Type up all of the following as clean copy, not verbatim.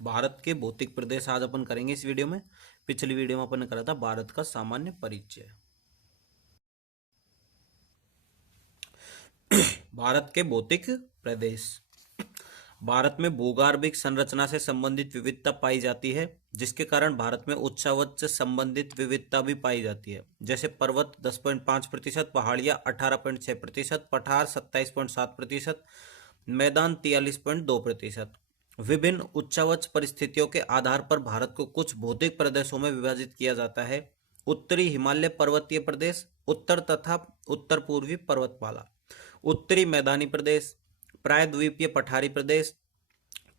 भारत के भौतिक प्रदेश आज अपन करेंगे इस वीडियो में। पिछली वीडियो में अपन ने करा था भारत का सामान्य परिचय। भारत के भौतिक प्रदेश। भारत में भूगर्भिक संरचना से संबंधित विविधता पाई जाती है, जिसके कारण भारत में उच्चावच से संबंधित विविधता भी पाई जाती है। जैसे पर्वत 10.5%, पहाड़ियाँ 18.6%, पठार 27.7%, मैदान 43.2%। विभिन्न उच्चावच परिस्थितियों के आधार पर भारत को कुछ भौतिक प्रदेशों में विभाजित किया जाता है। उत्तरी हिमालय पर्वतीय प्रदेश, उत्तर तथा उत्तर पूर्वी पर्वतमाला, उत्तरी मैदानी प्रदेश, प्रायद्वीपीय पठारी प्रदेश,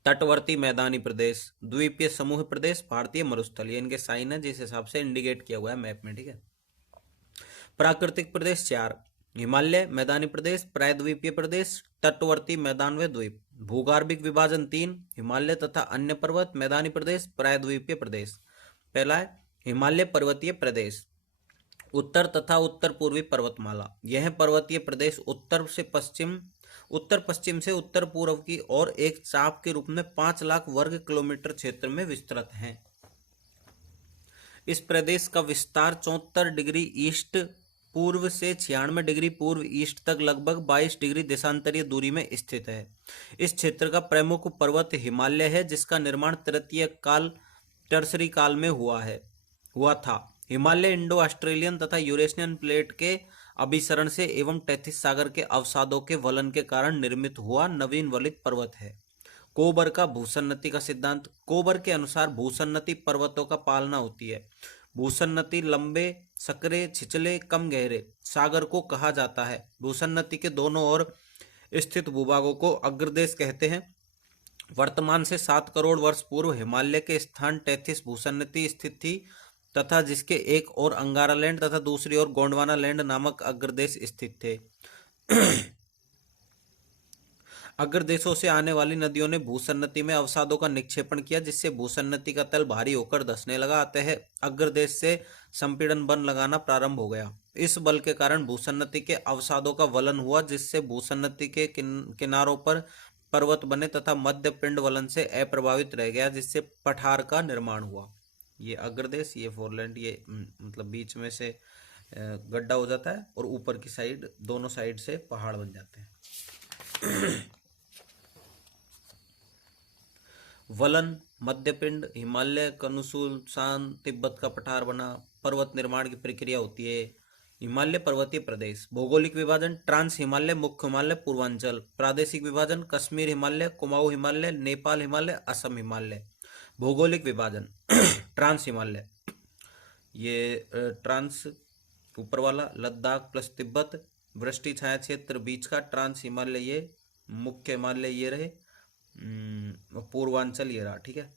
तटवर्ती मैदानी प्रदेश, द्वीपीय समूह प्रदेश, भारतीय मरुस्थल। ये इनके साइन है जिस हिसाब से इंडिकेट किया हुआ है मैप में, ठीक है। प्राकृतिक प्रदेश 4, हिमालय, मैदानी प्रदेश, प्रायद्वीपीय प्रदेश, तटवर्ती मैदान व द्वीप। भूगर्भिक विभाजन 3, हिमालय तथा अन्य पर्वत, मैदानी प्रदेश, प्रायद्वीपीय प्रदेश। पहला है हिमालय पर्वतीय प्रदेश, उत्तर तथा उत्तर पूर्वी पर्वतमाला। यह पर्वतीय प्रदेश उत्तर पश्चिम से उत्तर पूर्व की ओर एक चाप के रूप में 5 लाख वर्ग किलोमीटर क्षेत्र में विस्तृत है। इस प्रदेश का विस्तार 74 डिग्री ईस्ट पूर्व से 96 डिग्री पूर्व ईस्ट तक लगभग 22 डिग्री देशांतरीय दूरी में स्थित है। इस क्षेत्र का प्रमुख पर्वत हिमालय है, जिसका निर्माण तृतीय काल टर्सरी काल में हुआ था। हिमालय इंडो ऑस्ट्रेलियन तथा यूरेशियन प्लेट के अभिसरण से एवं टेथिस सागर के अवसादों के वलन के कारण निर्मित हुआ नवीन वलित पर्वत है। कोबर का भूसन्नति का सिद्धांत। कोबर के अनुसार भूसन्नति पर्वतों का पालना होती है। भूसन्नति लंबे, सकरे, छिछले, कम गहरे सागर को कहा जाता है। भूसन्नति के दोनों ओर स्थित भूभागों को अग्रदेश कहते हैं। वर्तमान से 7 करोड़ वर्ष पूर्व हिमालय के स्थान टेथिस भूसन्नति स्थित थी तथा जिसके एक और अंगारा लैंड तथा दूसरी ओर गोंडवाना लैंड नामक अग्रदेश स्थित थे। अग्रदेशों से आने वाली नदियों ने भूसन्नति में अवसादों का निक्षेपण किया, जिससे भूसन्नति का तल भारी होकर धंसने लगा। अतः अग्रदेश से संपीड़न बल लगाना प्रारंभ हो गया। इस बल के कारण भूसन्नति के अवसादों का वलन हुआ, जिससे भूसन्नति के किनारों पर पर्वत बने तथा मध्य पिंड वलन से अप्रभावित रह गया, जिससे पठार का निर्माण हुआ। ये अग्रदेश, ये फोरलैंड, ये मतलब बीच में से गड्ढा हो जाता है और ऊपर की साइड दोनों साइड से पहाड़ बन जाते हैं। वलन, मध्यपिंड, हिमालय, कनुसूल, शान, तिब्बत का पठार बना, पर्वत निर्माण की प्रक्रिया होती है। हिमालय पर्वतीय प्रदेश। भौगोलिक विभाजन ट्रांस हिमालय, मुख्य हिमालय, पूर्वांचल। प्रादेशिक विभाजन कश्मीर हिमालय, कुमाऊं हिमालय, नेपाल हिमालय, असम हिमालय। भौगोलिक विभाजन ट्रांस हिमालय, ये ट्रांस ऊपर वाला, लद्दाख प्लस तिब्बत, वृष्टि छाया क्षेत्र बीच का, ट्रांस हिमालय ये, मुख्य हिमालय ये रहे, पूर्वांचल ये रहा, ठीक है।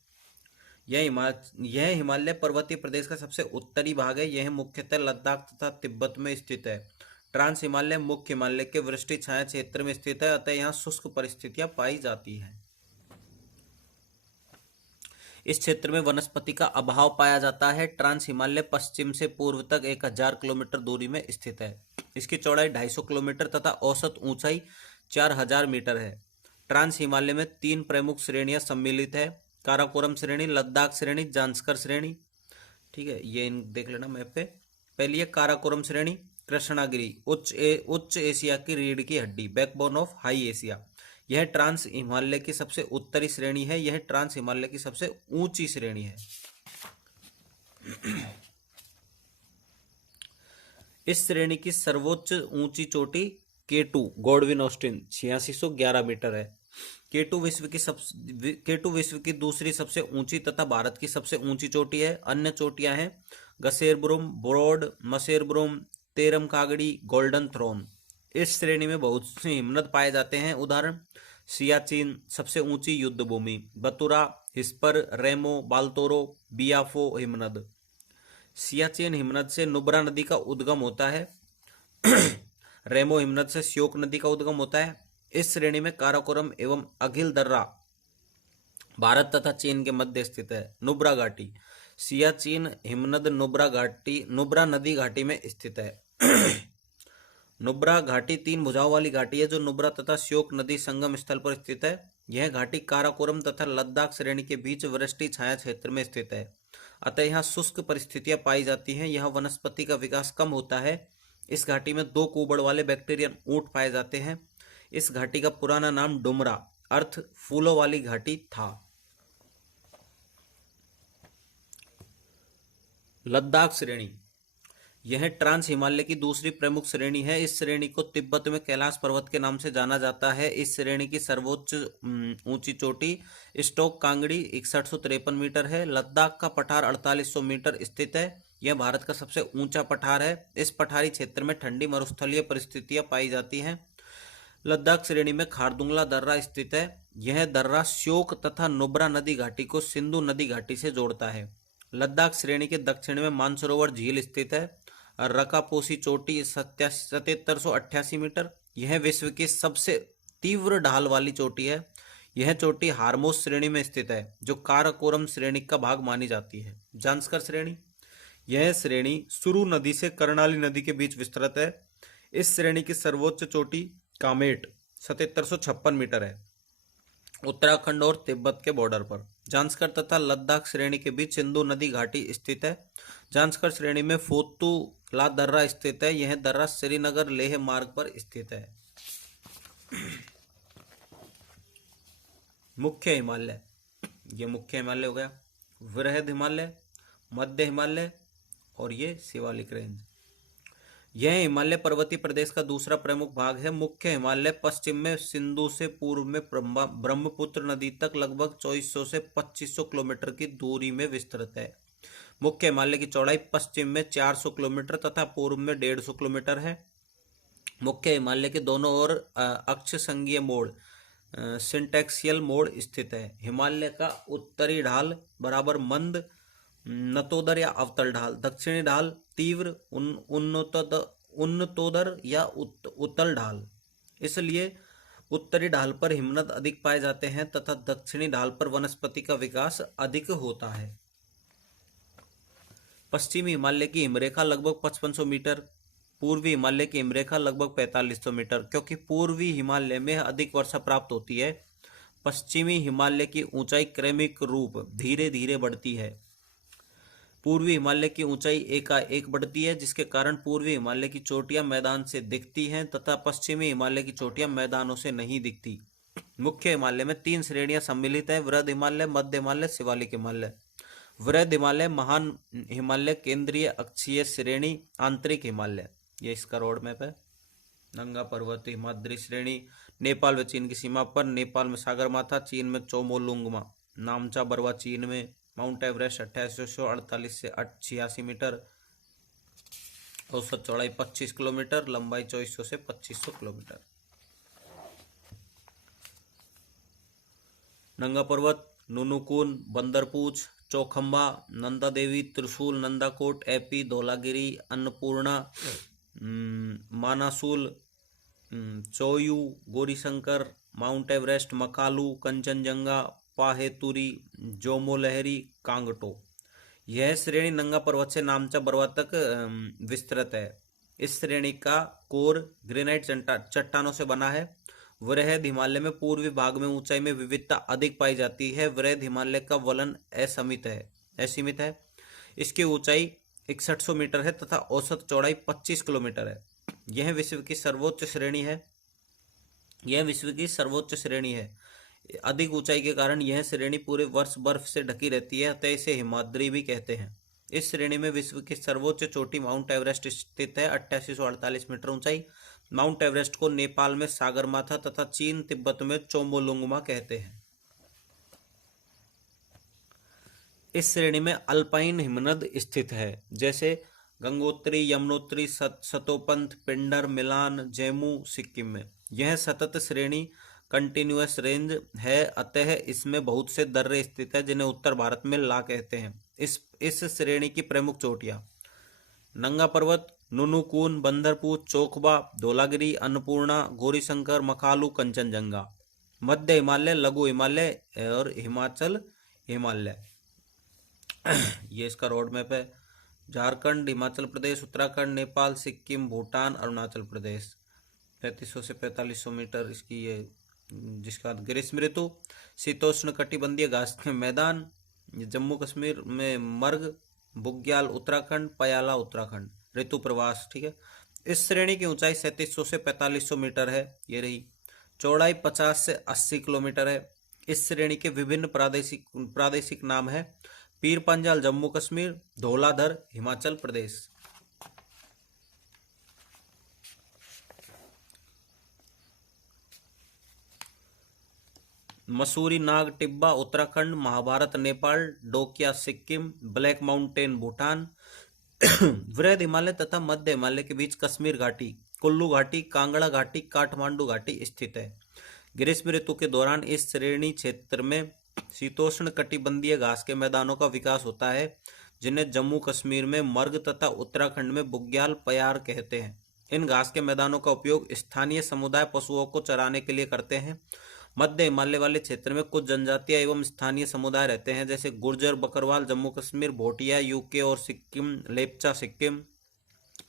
यह हिमालय पर्वतीय प्रदेश का सबसे उत्तरी भाग है। यह मुख्यतः लद्दाख तथा तिब्बत में स्थित है। ट्रांस हिमालय मुख्य हिमालय के वृष्टि छाया क्षेत्र में स्थित है, अतः यहाँ शुष्क परिस्थितियां पाई जाती हैं। इस क्षेत्र में वनस्पति का अभाव पाया जाता है। ट्रांस हिमालय पश्चिम से पूर्व तक 1000 किलोमीटर दूरी में स्थित है। इसकी चौड़ाई 250 किलोमीटर तथा औसत ऊंचाई 4000 मीटर है। ट्रांस हिमालय में 3 प्रमुख श्रेणियां सम्मिलित है: काराकोरम श्रेणी, लद्दाख श्रेणी, जांस्कर श्रेणी, ठीक है। ये देख लेना मैप पे। पहली है काराकोरम श्रेणी, कृष्णागिरी, उच्च एशिया की रीढ़ की हड्डी, बैकबोन ऑफ हाई एशिया। यह ट्रांस हिमालय की सबसे उत्तरी श्रेणी है। यह ट्रांस हिमालय की सबसे ऊंची श्रेणी है। इस श्रेणी की सर्वोच्च ऊंची चोटी K2 गॉडविन ऑस्टिन 8611 मीटर है। K2 विश्व की दूसरी सबसे ऊंची तथा भारत की सबसे ऊंची चोटी है। अन्य चोटियां हैं गसेरब्रुम, ब्रॉड, मसेरब्रुम, तेरम कागड़ी, गोल्डन थ्रोन। इस श्रेणी में बहुत से हिमनद पाए जाते हैं। उदाहरण सियाचिन सबसे ऊंची युद्ध भूमि, बतुरा, हिस्पर, रेमो, बाल्तोरो, बियाफो हिमनद। सियाचिन हिमनद से नुब्रा नदी का उद्गम होता है। रेमो हिमनद से श्योक नदी का उद्गम होता है। इस श्रेणी में काराकोरम एवं अघिल दर्रा भारत तथा चीन के मध्य स्थित है। नुब्रा घाटी, सियाचिन हिमनद नुब्रा नदी घाटी में स्थित है। नुब्रा घाटी 3 भुजाओं वाली घाटी है जो नुब्रा तथा श्योक नदी संगम स्थल पर स्थित है। यह घाटी काराकोरम तथा लद्दाख श्रेणी के बीच वृष्टि छाया क्षेत्र में स्थित है, अतः यहाँ शुष्क परिस्थितियां पाई जाती हैं। यहाँ वनस्पति का विकास कम होता है। इस घाटी में 2 कुबड़ वाले बैक्टीरियन ऊंट पाए जाते हैं। इस घाटी का पुराना नाम डुमरा अर्थ फूलों वाली घाटी था। लद्दाख श्रेणी यह ट्रांस हिमालय की दूसरी प्रमुख श्रेणी है। इस श्रेणी को तिब्बत में कैलाश पर्वत के नाम से जाना जाता है। इस श्रेणी की सर्वोच्च ऊंची चोटी स्टोक कांगड़ी 6153 मीटर है। लद्दाख का पठार 4800 मीटर स्थित है। यह भारत का सबसे ऊंचा पठार है। इस पठारी क्षेत्र में ठंडी मरुस्थलीय परिस्थितियां पाई जाती हैं। लद्दाख श्रेणी में खारदुंगला दर्रा स्थित है। यह दर्रा श्योक तथा नुब्रा नदी घाटी को सिंधु नदी घाटी से जोड़ता है। लद्दाख श्रेणी के दक्षिण में मानसरोवर झील स्थित है। रकापोसी चोटी 7788 मीटर। यह विश्व की सबसे तीव्र ढाल वाली चोटी है। यह चोटी हार्मोस श्रेणी में स्थित है, जो काराकोरम श्रेणी का भाग मानी जाती है। जांस्कर श्रेणी यह श्रेणी सुरु नदी से कर्णाली नदी के बीच विस्तृत है। इस श्रेणी की सर्वोच्च चोटी कामेट 7756 मीटर है, उत्तराखंड और तिब्बत के बॉर्डर पर। जांस्कर तथा लद्दाख श्रेणी के बीच सिंधु नदी घाटी स्थित है। जांस्कर श्रेणी में फोतू ला दर्रा स्थित है। यह दर्रा श्रीनगर लेह मार्ग पर स्थित है। मुख्य हिमालय ये मुख्य हिमालय हो गया, वृहद हिमालय, मध्य हिमालय और ये शिवालिक रेंज। यह हिमालय पर्वतीय प्रदेश का दूसरा प्रमुख भाग है। मुख्य हिमालय पश्चिम में सिंधु से पूर्व में ब्रह्मपुत्र नदी तक लगभग 2400 से 2500 किलोमीटर की दूरी में विस्तृत है। मुख्य हिमालय की चौड़ाई पश्चिम में 400 किलोमीटर तथा पूर्व में 150 किलोमीटर है। मुख्य हिमालय के दोनों ओर अक्ष संघीय मोड़ सिंटेक्सियल मोड़ स्थित है। हिमालय का उत्तरी ढाल बराबर मंद नतोदर या अवतल ढाल, दक्षिणी ढाल तीव्र उन्नतोदर या उत्तल ढाल। इसलिए उत्तरी ढाल पर हिमनद अधिक पाए जाते हैं तथा दक्षिणी ढाल पर वनस्पति का विकास अधिक होता है। पश्चिमी हिमालय की हिमरेखा लगभग 5500 मीटर, पूर्वी हिमालय की हिमरेखा लगभग 4500 मीटर। क्योंकि पूर्वी हिमालय में अधिक वर्षा प्राप्त होती है, पश्चिमी हिमालय की ऊंचाई क्रमिक रूप धीरे धीरे बढ़ती है। पूर्वी हिमालय की ऊंचाई एकाएक बढ़ती है, जिसके कारण पूर्वी हिमालय की चोटियां मैदान से दिखती हैं तथा पश्चिमी हिमालय की चोटियां मैदानों से नहीं दिखती। मुख्य हिमालय में 3 श्रेणियां सम्मिलित हैं: वृहद हिमालय, मध्य हिमालय, शिवालिक हिमालय। वृहद हिमालय महान हिमालय, केंद्रीय अक्षीय श्रेणी, आंतरिक हिमालय, ये इसका रोड मैप है। नंगा पर्वत हिमाद्री श्रेणी नेपाल व चीन की सीमा पर। नेपाल में सागरमाथा, चीन में चोमोलुंगमा, नामचा बरवा चीन में। माउंट एवरेस्ट 2848 से 86 मीटर, औसत चौड़ाई 25 किलोमीटर, लंबाई 2400 से 2500 किलोमीटर। नंगा पर्वत नुनुकुन, Bandarpunch, Chaukhamba, Nanda Devi, Trishul, Nandakot, Api, Dhaulagiri, Annapurna, Manaslu, Cho Oyu, Gaurishankar, Mount Everest, Makalu, Kanchenjunga, Pauhunri, Jomolhari, Kangto. यह श्रेणी नंगा पर्वत से नामचा बरवा तक विस्तृत है। इस श्रेणी का कोर ग्रेनाइट चट्टानों से बना है। वृहद हिमालय में पूर्वी भाग में ऊंचाई में विविधता अधिक पाई जाती है। वृहद हिमालय का वलन असीमित है। इसकी ऊंचाई 6100 मीटर है तथा औसत चौड़ाई 25 किलोमीटर है। यह विश्व की सर्वोच्च श्रेणी है। अधिक ऊंचाई के कारण यह श्रेणी पूरे वर्ष बर्फ से ढकी रहती है, अतः इसे हिमाद्री भी कहते हैं। इस श्रेणी में विश्व की सर्वोच्च चोटी माउंट एवरेस्ट स्थित है, 8848 मीटर ऊंचाई। माउंट एवरेस्ट को नेपाल में सागरमाथा तथा चीन तिब्बत में चोमोलुंगमा कहते हैं। इस श्रेणी में अल्पाइन हिमनद स्थित है, जैसे गंगोत्री, यमुनोत्री, सतोपंथ, पिंडर, मिलान, जेमू सिक्किम में। यह सतत श्रेणी कंटिन्यूअस रेंज है, अतः इसमें बहुत से दर्रे स्थित है जिन्हें उत्तर भारत में ला कहते हैं। इस श्रेणी की प्रमुख चोटियां नंगा पर्वत, नुनुकून, बंदरपूछ, चोखबा, धौलागिरी, अन्नपूर्णा, गौरीशंकर, मकालू, कंचनजंगा। मध्य हिमालय, लघु हिमालय और हिमाचल हिमालय। ये इसका रोड मैप है। झारखंड, हिमाचल प्रदेश, उत्तराखंड, नेपाल, सिक्किम, भूटान, अरुणाचल प्रदेश। 3500 से 4500 मीटर इसकी ये जिसका ग्रीष्म ऋतु, शीतोष्ण कटिबंधीय घास के मैदान, जम्मू कश्मीर में मर्ग, बुग्याल उत्तराखंड, पयाला उत्तराखंड। ऋतु प्रवास, ठीक है। इस श्रेणी की ऊंचाई 3700 से 4500 मीटर है, ये रही। चौड़ाई 50 से 80 किलोमीटर है। इस श्रेणी के विभिन्न प्रादेशिक नाम है: पीर पंजाल जम्मू कश्मीर, धौलाधर हिमाचल प्रदेश। Mussoorie Nag Tibba Uttarakhand, Mahabharat Nepal, डोकिया Sikkim, black mountain Bhutan. वृहद हिमालय तथा मध्य हिमालय के बीच कश्मीर घाटी, कुल्लू घाटी, कांगड़ा घाटी, काठमांडू घाटी स्थित है। ग्रीष्म ऋतु के दौरान इस श्रेणी क्षेत्र में शीतोष्ण कटिबंधीय घास के मैदानों का विकास होता है, जिन्हें जम्मू कश्मीर में मर्ग तथा उत्तराखंड में बुग्याल पयार कहते हैं। इन घास के मैदानों का उपयोग स्थानीय समुदाय पशुओं को चराने के लिए करते हैं। मध्य हिमालय वाले क्षेत्र में कुछ जनजातियां एवं स्थानीय समुदाय रहते हैं, जैसे गुर्जर बकरवाल जम्मू कश्मीर, भोटिया यूके और सिक्किम, लेप्चा सिक्किम।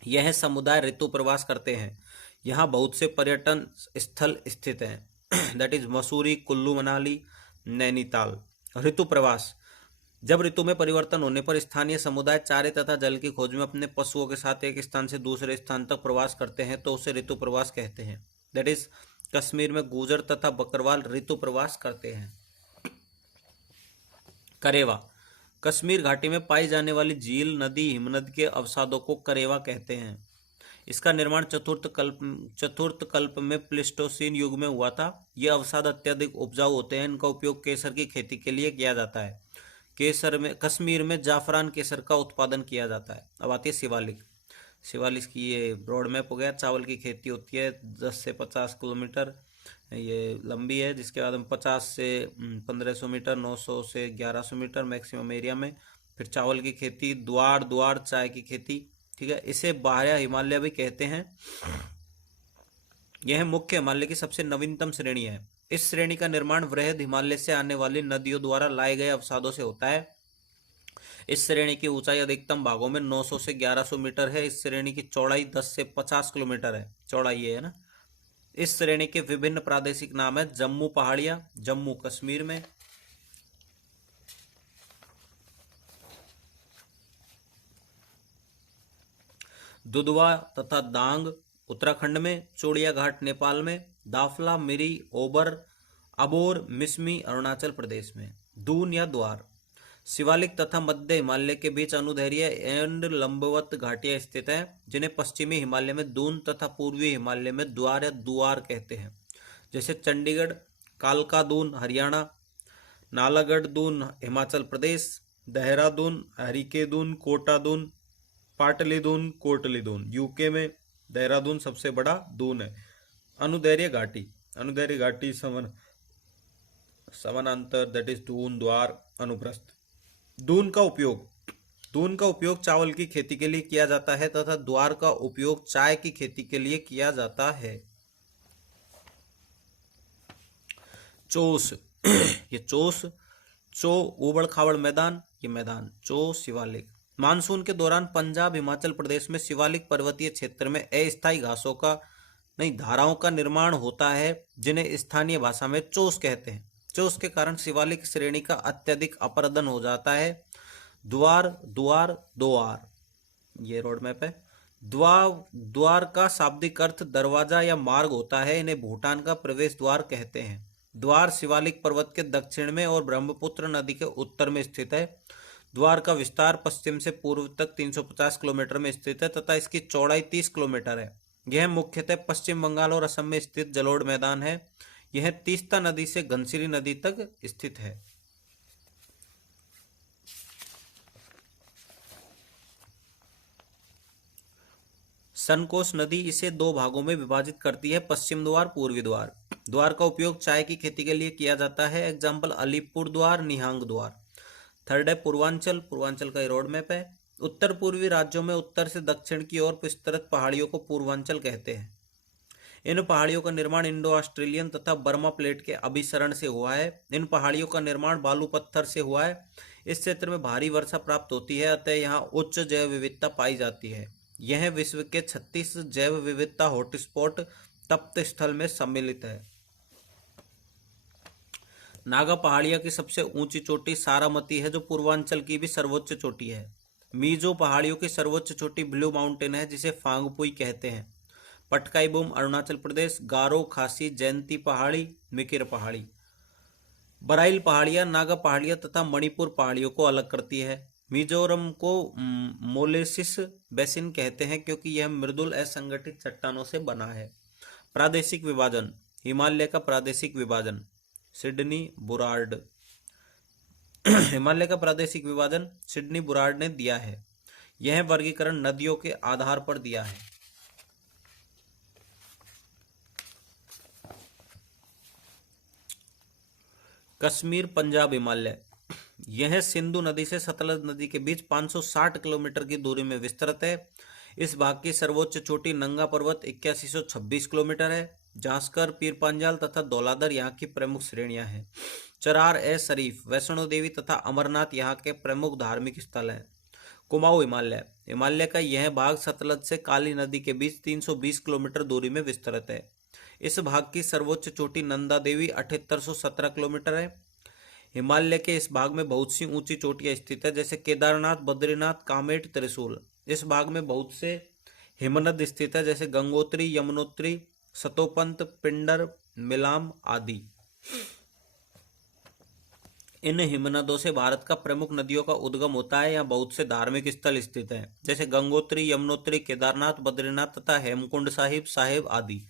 यह समुदाय ऋतु प्रवास करते हैं। यहाँ बहुत से पर्यटन स्थल स्थित हैं, दैट इज मसूरी, कुल्लू मनाली, नैनीताल। ऋतु प्रवास: जब ऋतु में परिवर्तन होने पर स्थानीय समुदाय चारे तथा जल की खोज में अपने पशुओं के साथ एक स्थान से दूसरे स्थान तक प्रवास करते हैं, तो उसे ऋतु प्रवास कहते हैं। दैट इज कश्मीर में गुर्जर तथा बकरवाल ऋतु प्रवास करते हैं। करेवा: कश्मीर घाटी में पाई जाने वाली झील, नदी, हिमनद के अवसादों को करेवा कहते हैं। इसका निर्माण चतुर्थ कल्प में प्लेस्टोसीन युग में हुआ था। ये अवसाद अत्यधिक उपजाऊ होते हैं। इनका उपयोग केसर की खेती के लिए किया जाता है। कश्मीर में जाफरान केसर का उत्पादन किया जाता है। अब आती है शिवालिक। शिवालिक की ये रोड मैप हो गया। चावल की खेती होती है 10 से 50 किलोमीटर ये लंबी है, जिसके बाद में 50 से 1500 मीटर, 900 से 1100 मीटर मैक्सिमम एरिया में। फिर चावल की खेती, द्वार चाय की खेती, ठीक है। इसे बाह्य हिमालय भी कहते हैं। यह मुख्य हिमालय की सबसे नवीनतम श्रेणी है। इस श्रेणी का निर्माण वृहद हिमालय से आने वाली नदियों द्वारा लाए गए अवसादों से होता है। इस श्रेणी की ऊंचाई अधिकतम भागों में 900 से 1100 मीटर है। इस श्रेणी की चौड़ाई 10 से 50 किलोमीटर है। चौड़ाई ये है ना। इस श्रेणी के विभिन्न प्रादेशिक नाम है: जम्मू पहाड़ियां जम्मू कश्मीर में, दुधवा तथा दांग उत्तराखंड में, चोड़िया घाट नेपाल में, दाफला, मिरी, ओबर, अबोर, मिसमी अरुणाचल प्रदेश में। दून या द्वार: शिवालिक तथा मध्य हिमालय के बीच अनुदैर्ध्य एंड लंबवत घाटियां स्थित हैं, जिन्हें पश्चिमी हिमालय में दून तथा पूर्वी हिमालय में द्वार या दुआर कहते हैं। जैसे चंडीगढ़, कालका दून हरियाणा, नालागढ़ दून हिमाचल प्रदेश, देहरादून, हरिके दून, कोटा दून, पाटली दून, कोटली दून। यूके में देहरादून सबसे बड़ा दून है। अनुदैर्ध्य घाटी समानांतर, दैट इज दून, द्वार, अनुप्रस्थ। दून का उपयोग चावल की खेती के लिए किया जाता है तथा द्वार का उपयोग चाय की खेती के लिए किया जाता है। चोस ये चो उबड़ खाबड़ मैदान, ये मैदान। चो शिवालिक: मानसून के दौरान पंजाब हिमाचल प्रदेश में शिवालिक पर्वतीय क्षेत्र में अस्थायी धाराओं का निर्माण होता है, जिन्हें स्थानीय भाषा में चोस कहते हैं। चोस के कारण शिवालिक श्रेणी का अत्यधिक अपरदन हो जाता है। द्वार ये रोड मैप है। द्वार का शाब्दिक अर्थ दरवाजा या मार्ग होता है। इन्हें भूटान का प्रवेश द्वार कहते हैं। द्वार शिवालिक पर्वत के दक्षिण में और ब्रह्मपुत्र नदी के उत्तर में स्थित है। द्वार का विस्तार पश्चिम से पूर्व तक 350 किलोमीटर में स्थित है तथा इसकी चौड़ाई 30 किलोमीटर है। यह मुख्यतः पश्चिम बंगाल और असम में स्थित जलोढ़ मैदान है। यह तीस्ता नदी से घनसिरी नदी तक स्थित है। सनकोश नदी इसे दो भागों में विभाजित करती है: पश्चिम द्वार, पूर्वी द्वार। द्वार का उपयोग चाय की खेती के लिए किया जाता है। एग्जाम्पल अलीपुर द्वार, निहांग द्वार। थर्ड है पूर्वांचल का रोड मैप है। उत्तर पूर्वी राज्यों में उत्तर से दक्षिण की ओर विस्तृत पहाड़ियों को पूर्वांचल कहते हैं। इन पहाड़ियों का निर्माण इंडो ऑस्ट्रेलियन तथा बर्मा प्लेट के अभिसरण से हुआ है। इन पहाड़ियों का निर्माण बालू पत्थर से हुआ है। इस क्षेत्र में भारी वर्षा प्राप्त होती है, अतः यहाँ उच्च जैव विविधता पाई जाती है। यह विश्व के 36 जैव विविधता हॉटस्पॉट तप्त स्थल में सम्मिलित है। नागा पहाड़िया की सबसे ऊंची चोटी सारामती है, जो पूर्वांचल की भी सर्वोच्च चोटी है। मीजो पहाड़ियों की सर्वोच्च चोटी ब्लू माउंटेन है, जिसे फांगपुई कहते हैं। पटकाई बूम अरुणाचल प्रदेश। गारो, खासी, जयंती पहाड़ी, मिकिर पहाड़ी। बराइल पहाड़ियां नागा पहाड़ियां तथा मणिपुर पहाड़ियों को अलग करती है। मिजोरम को मोलेसिस बेसिन कहते हैं, क्योंकि यह मृदुल असंगठित चट्टानों से बना है। प्रादेशिक विभाजन। हिमालय का प्रादेशिक विभाजन। सिडनी बुरार्ड। हिमालय का प्रादेशिक विभाजन सिडनी बुरार्ड ने दिया है। यह वर्गीकरण नदियों के आधार पर दिया है। कश्मीर पंजाब हिमालय। यह सिंधु नदी से सतलज नदी के बीच 560 किलोमीटर की दूरी में विस्तृत है। इस भाग की सर्वोच्च चोटी नंगा पर्वत 8126 किलोमीटर है। जांस्कर, पीर पांजाल तथा धौलाधर यहाँ की प्रमुख श्रेणियां हैं। चरार ए शरीफ, वैष्णो देवी तथा अमरनाथ यहाँ के प्रमुख धार्मिक स्थल हैं। कुमाऊं हिमालय। हिमालय का यह भाग सतलज से काली नदी के बीच 320 किलोमीटर दूरी में विस्तृत है। इस भाग की सर्वोच्च चोटी नंदा देवी 7817 किलोमीटर है। हिमालय के इस भाग में बहुत सी ऊंची चोटियां स्थित है, जैसे केदारनाथ, बद्रीनाथ, कामेट, त्रिशूल। इस भाग में बहुत से हिमनद स्थित है, जैसे गंगोत्री, यमुनोत्री, सतोपंत, पिंडर, मिलाम आदि। इन हिमनदों से भारत का प्रमुख नदियों का उद्गम होता है। यहाँ बहुत से धार्मिक स्थल स्थित हैं, जैसे गंगोत्री, यमुनोत्री, केदारनाथ, बद्रीनाथ तथा हेमकुंड साहिब आदि।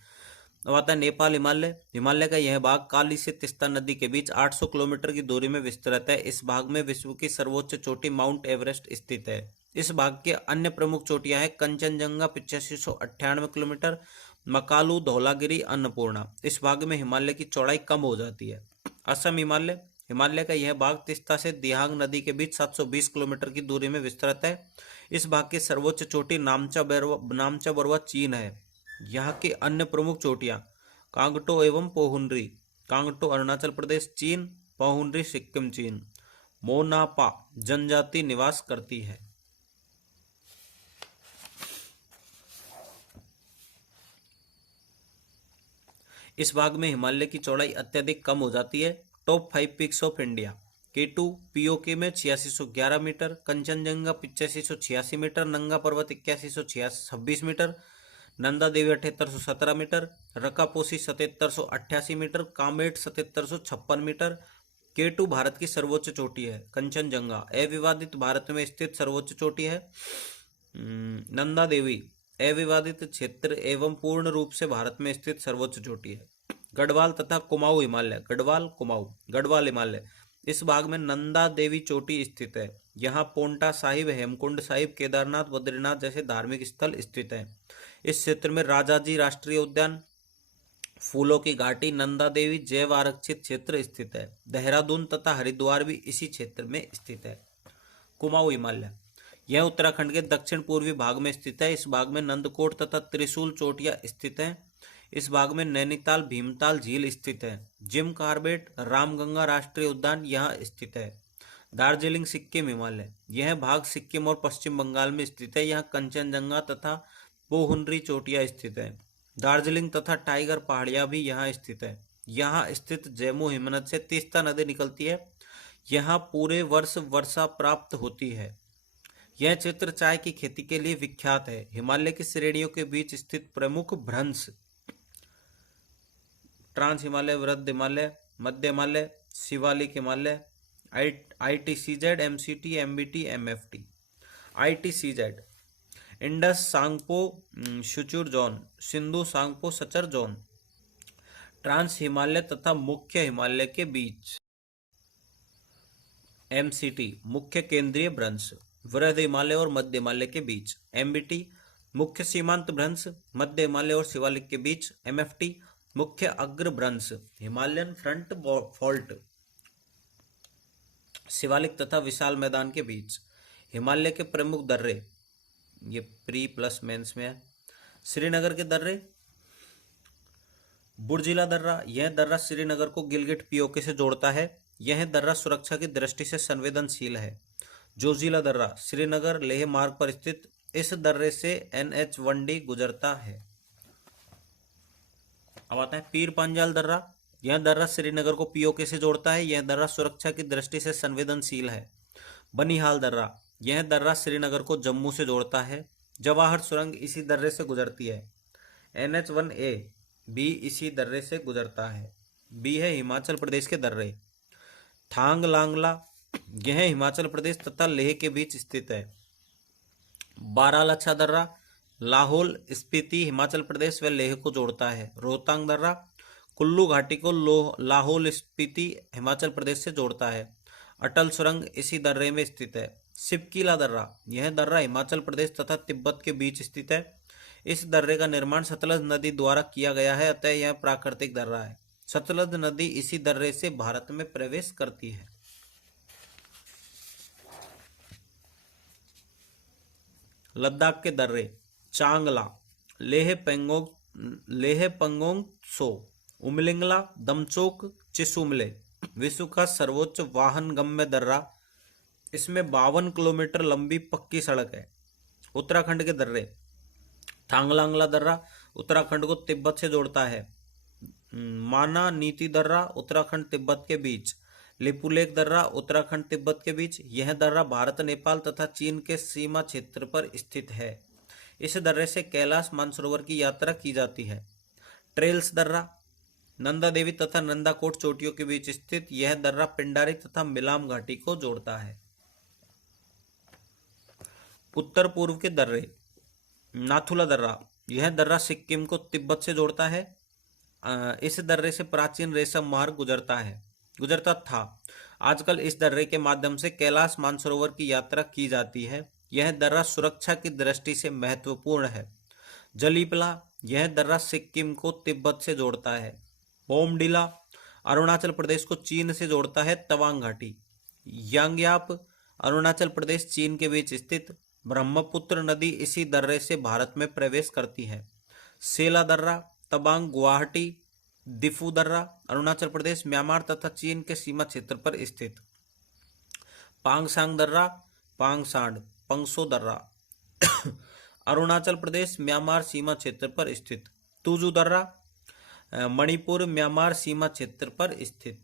अब आता है नेपाल हिमालय। हिमालय का यह भाग काली से तीस्ता नदी के बीच 800 किलोमीटर की दूरी में विस्तृत है। इस भाग में विश्व की सर्वोच्च चोटी माउंट एवरेस्ट स्थित है। इस भाग के अन्य प्रमुख चोटियां हैं कंचनजंगा 8598 किलोमीटर, मकालू, धौलागिरी, अन्नपूर्णा। इस भाग में हिमालय की चौड़ाई कम हो जाती है। असम हिमालय। हिमालय का यह भाग तीस्ता से दिहांग नदी के बीच 720 किलोमीटर की दूरी में विस्तृत है। इस भाग की सर्वोच्च चोटी नामचा बरवा चीन है। यहाँ की अन्य प्रमुख चोटियां कांगटो एवं पोहुनरी। कांगटो अरुणाचल प्रदेश चीन, पोहुनरी सिक्किम चीन। मोनापा जनजाति निवास करती है। इस भाग में हिमालय की चौड़ाई अत्यधिक कम हो जाती है। Top 5 peaks of India. K2 PoK में 8611 metre, Kanchenjunga 8586 metre, Nanga Parbat 8126 metre, Nanda Devi 7817 metre, Rakaposhi 7788 metre, Kamet 7756 metre. K2 Bharat की सर्वोच्च चोटी है। कंचनजंगा अविवादित भारत में स्थित सर्वोच्च चोटी है। नंदा देवी अविवादित क्षेत्र एवं पूर्ण रूप से भारत में स्थित सर्वोच्च चोटी है। गढ़वाल तथा कुमाऊं हिमालय। गढ़वाल, कुमाऊं। गढ़वाल हिमालय। इस भाग में नंदा देवी चोटी स्थित है। यहाँ पोंटा साहिब, हेमकुंड साहिब, केदारनाथ, बद्रीनाथ जैसे धार्मिक स्थल स्थित हैं। इस क्षेत्र में राजाजी राष्ट्रीय उद्यान, फूलों की घाटी, नंदा देवी जैव आरक्षित क्षेत्र स्थित है। देहरादून तथा हरिद्वार भी इसी क्षेत्र में स्थित है। कुमाऊं हिमालय। यह उत्तराखंड के दक्षिण पूर्वी भाग में स्थित है। इस भाग में नंदकोट तथा त्रिशूल चोटियां स्थित हैं। इस भाग में नैनीताल, भीमताल झील स्थित है। जिम कार्बेट, रामगंगा राष्ट्रीय उद्यान यहाँ स्थित है। दार्जिलिंग सिक्किम हिमालय। यह भाग सिक्किम और पश्चिम बंगाल में स्थित है। यहाँ कंचनजंगा तथा पोहुनरी चोटियां स्थित है। दार्जिलिंग तथा टाइगर पहाड़ियां भी यहाँ स्थित है। यहाँ स्थित जैमू हिमनद से तीस्ता नदी निकलती है। यहाँ पूरे वर्ष वर्षा प्राप्त होती है। यह क्षेत्र चाय की खेती के लिए विख्यात है। हिमालय की श्रेणियों के बीच स्थित प्रमुख भ्रंश ट्रांस हिमालय, वृद्ध हिमालय, मध्य Himalaya, Shivalik Himalaya, ITCZ, MCT, MBT, MFT। ITCZ Indus Tsangpo suture zone, Sindhu Tsangpo suture zone, trans Himalaya तथा मुख्य हिमालय के बीच। MCT मुख्य केंद्रीय भ्रंश, वृद्ध हिमालय और मध्य हिमालय के बीच। MBT मुख्य सीमांत भ्रंश, मध्य हिमालय और शिवालिक के बीच। MFT मुख्य अग्र भ्रंश, हिमालयन फ्रंट फॉल्ट, शिवालिक तथा विशाल मैदान के बीच। हिमालय के प्रमुख दर्रे, ये प्री प्लस मेंस में है। श्रीनगर के दर्रे, बुर्जिला दर्रा। यह दर्रा श्रीनगर को गिलगिट पीओके से जोड़ता है। यह दर्रा सुरक्षा की दृष्टि से संवेदनशील है। जोजिला दर्रा श्रीनगर लेह मार्ग पर स्थित। इस दर्रे से NH1D गुजरता है। अब आता है पीर पांजाल दर्रा। यह दर्रा श्रीनगर को पीओके से जोड़ता है। यह दर्रा सुरक्षा की दृष्टि से संवेदनशील है। बनिहाल दर्रा, यह दर्रा श्रीनगर को जम्मू से जोड़ता है। जवाहर सुरंग इसी दर्रे से गुजरती है। NH1A भी इसी दर्रे से गुजरता है। बी है हिमाचल प्रदेश के दर्रे। थांग लांगला, यह हिमाचल प्रदेश तथा लेह के बीच स्थित है। बारालाचा दर्रा लाहौल स्पीति हिमाचल प्रदेश व लेह को जोड़ता है। रोहतांग दर्रा कुल्लू घाटी को लाहौल स्पीति हिमाचल प्रदेश से जोड़ता है। अटल सुरंग इसी दर्रे में स्थित है। सिपकीला दर्रा, यह दर्रा हिमाचल प्रदेश तथा तिब्बत के बीच स्थित है। इस दर्रे का निर्माण सतलज नदी द्वारा किया गया है, अतः यह प्राकृतिक दर्रा है। सतलज नदी इसी दर्रे से भारत में प्रवेश करती है। लद्दाख के दर्रे चांगला, लेह पेंगोंग त्सो, उमलिंगला, दमचोक, चिसुमले विश्व का सर्वोच्च वाहन गम्य दर्रा। इसमें 52 किलोमीटर लंबी पक्की सड़क है। उत्तराखंड के दर्रे थांगलांगला दर्रा उत्तराखंड को तिब्बत से जोड़ता है। माना नीति दर्रा उत्तराखंड तिब्बत के बीच। लिपुलेख दर्रा उत्तराखंड तिब्बत के बीच। यह दर्रा भारत नेपाल तथा चीन के सीमा क्षेत्र पर स्थित है। इस दर्रे से कैलाश मानसरोवर की यात्रा की जाती है। ट्रेल्स दर्रा नंदा देवी तथा नंदाकोट चोटियों के बीच स्थित। यह दर्रा पिंडारी तथा मिलाम घाटी को जोड़ता है। उत्तर पूर्व के दर्रे नाथुला दर्रा, यह दर्रा सिक्किम को तिब्बत से जोड़ता है। इस दर्रे से प्राचीन रेशम मार्ग गुजरता था। आजकल इस दर्रे के माध्यम से कैलाश मानसरोवर की यात्रा की जाती है। यह दर्रा सुरक्षा की दृष्टि से महत्वपूर्ण है। जलीपला, यह दर्रा सिक्किम को तिब्बत से जोड़ता है। बोमडिला अरुणाचल प्रदेश को चीन से जोड़ता है। तवांग घाटी यांग्याप अरुणाचल प्रदेश चीन के बीच स्थित। ब्रह्मपुत्र नदी इसी दर्रे से भारत में प्रवेश करती है। सेला दर्रा तवांग गुवाहाटी। दिफू दर्रा अरुणाचल प्रदेश म्यांमार तथा चीन के सीमा क्षेत्र पर स्थित। पांगसांग दर्रा पांगसांड पंगसो दर्रा अरुणाचल प्रदेश म्यांमार सीमा क्षेत्र पर स्थित। तुजू दर्रा मणिपुर म्यांमार सीमा क्षेत्र पर स्थित।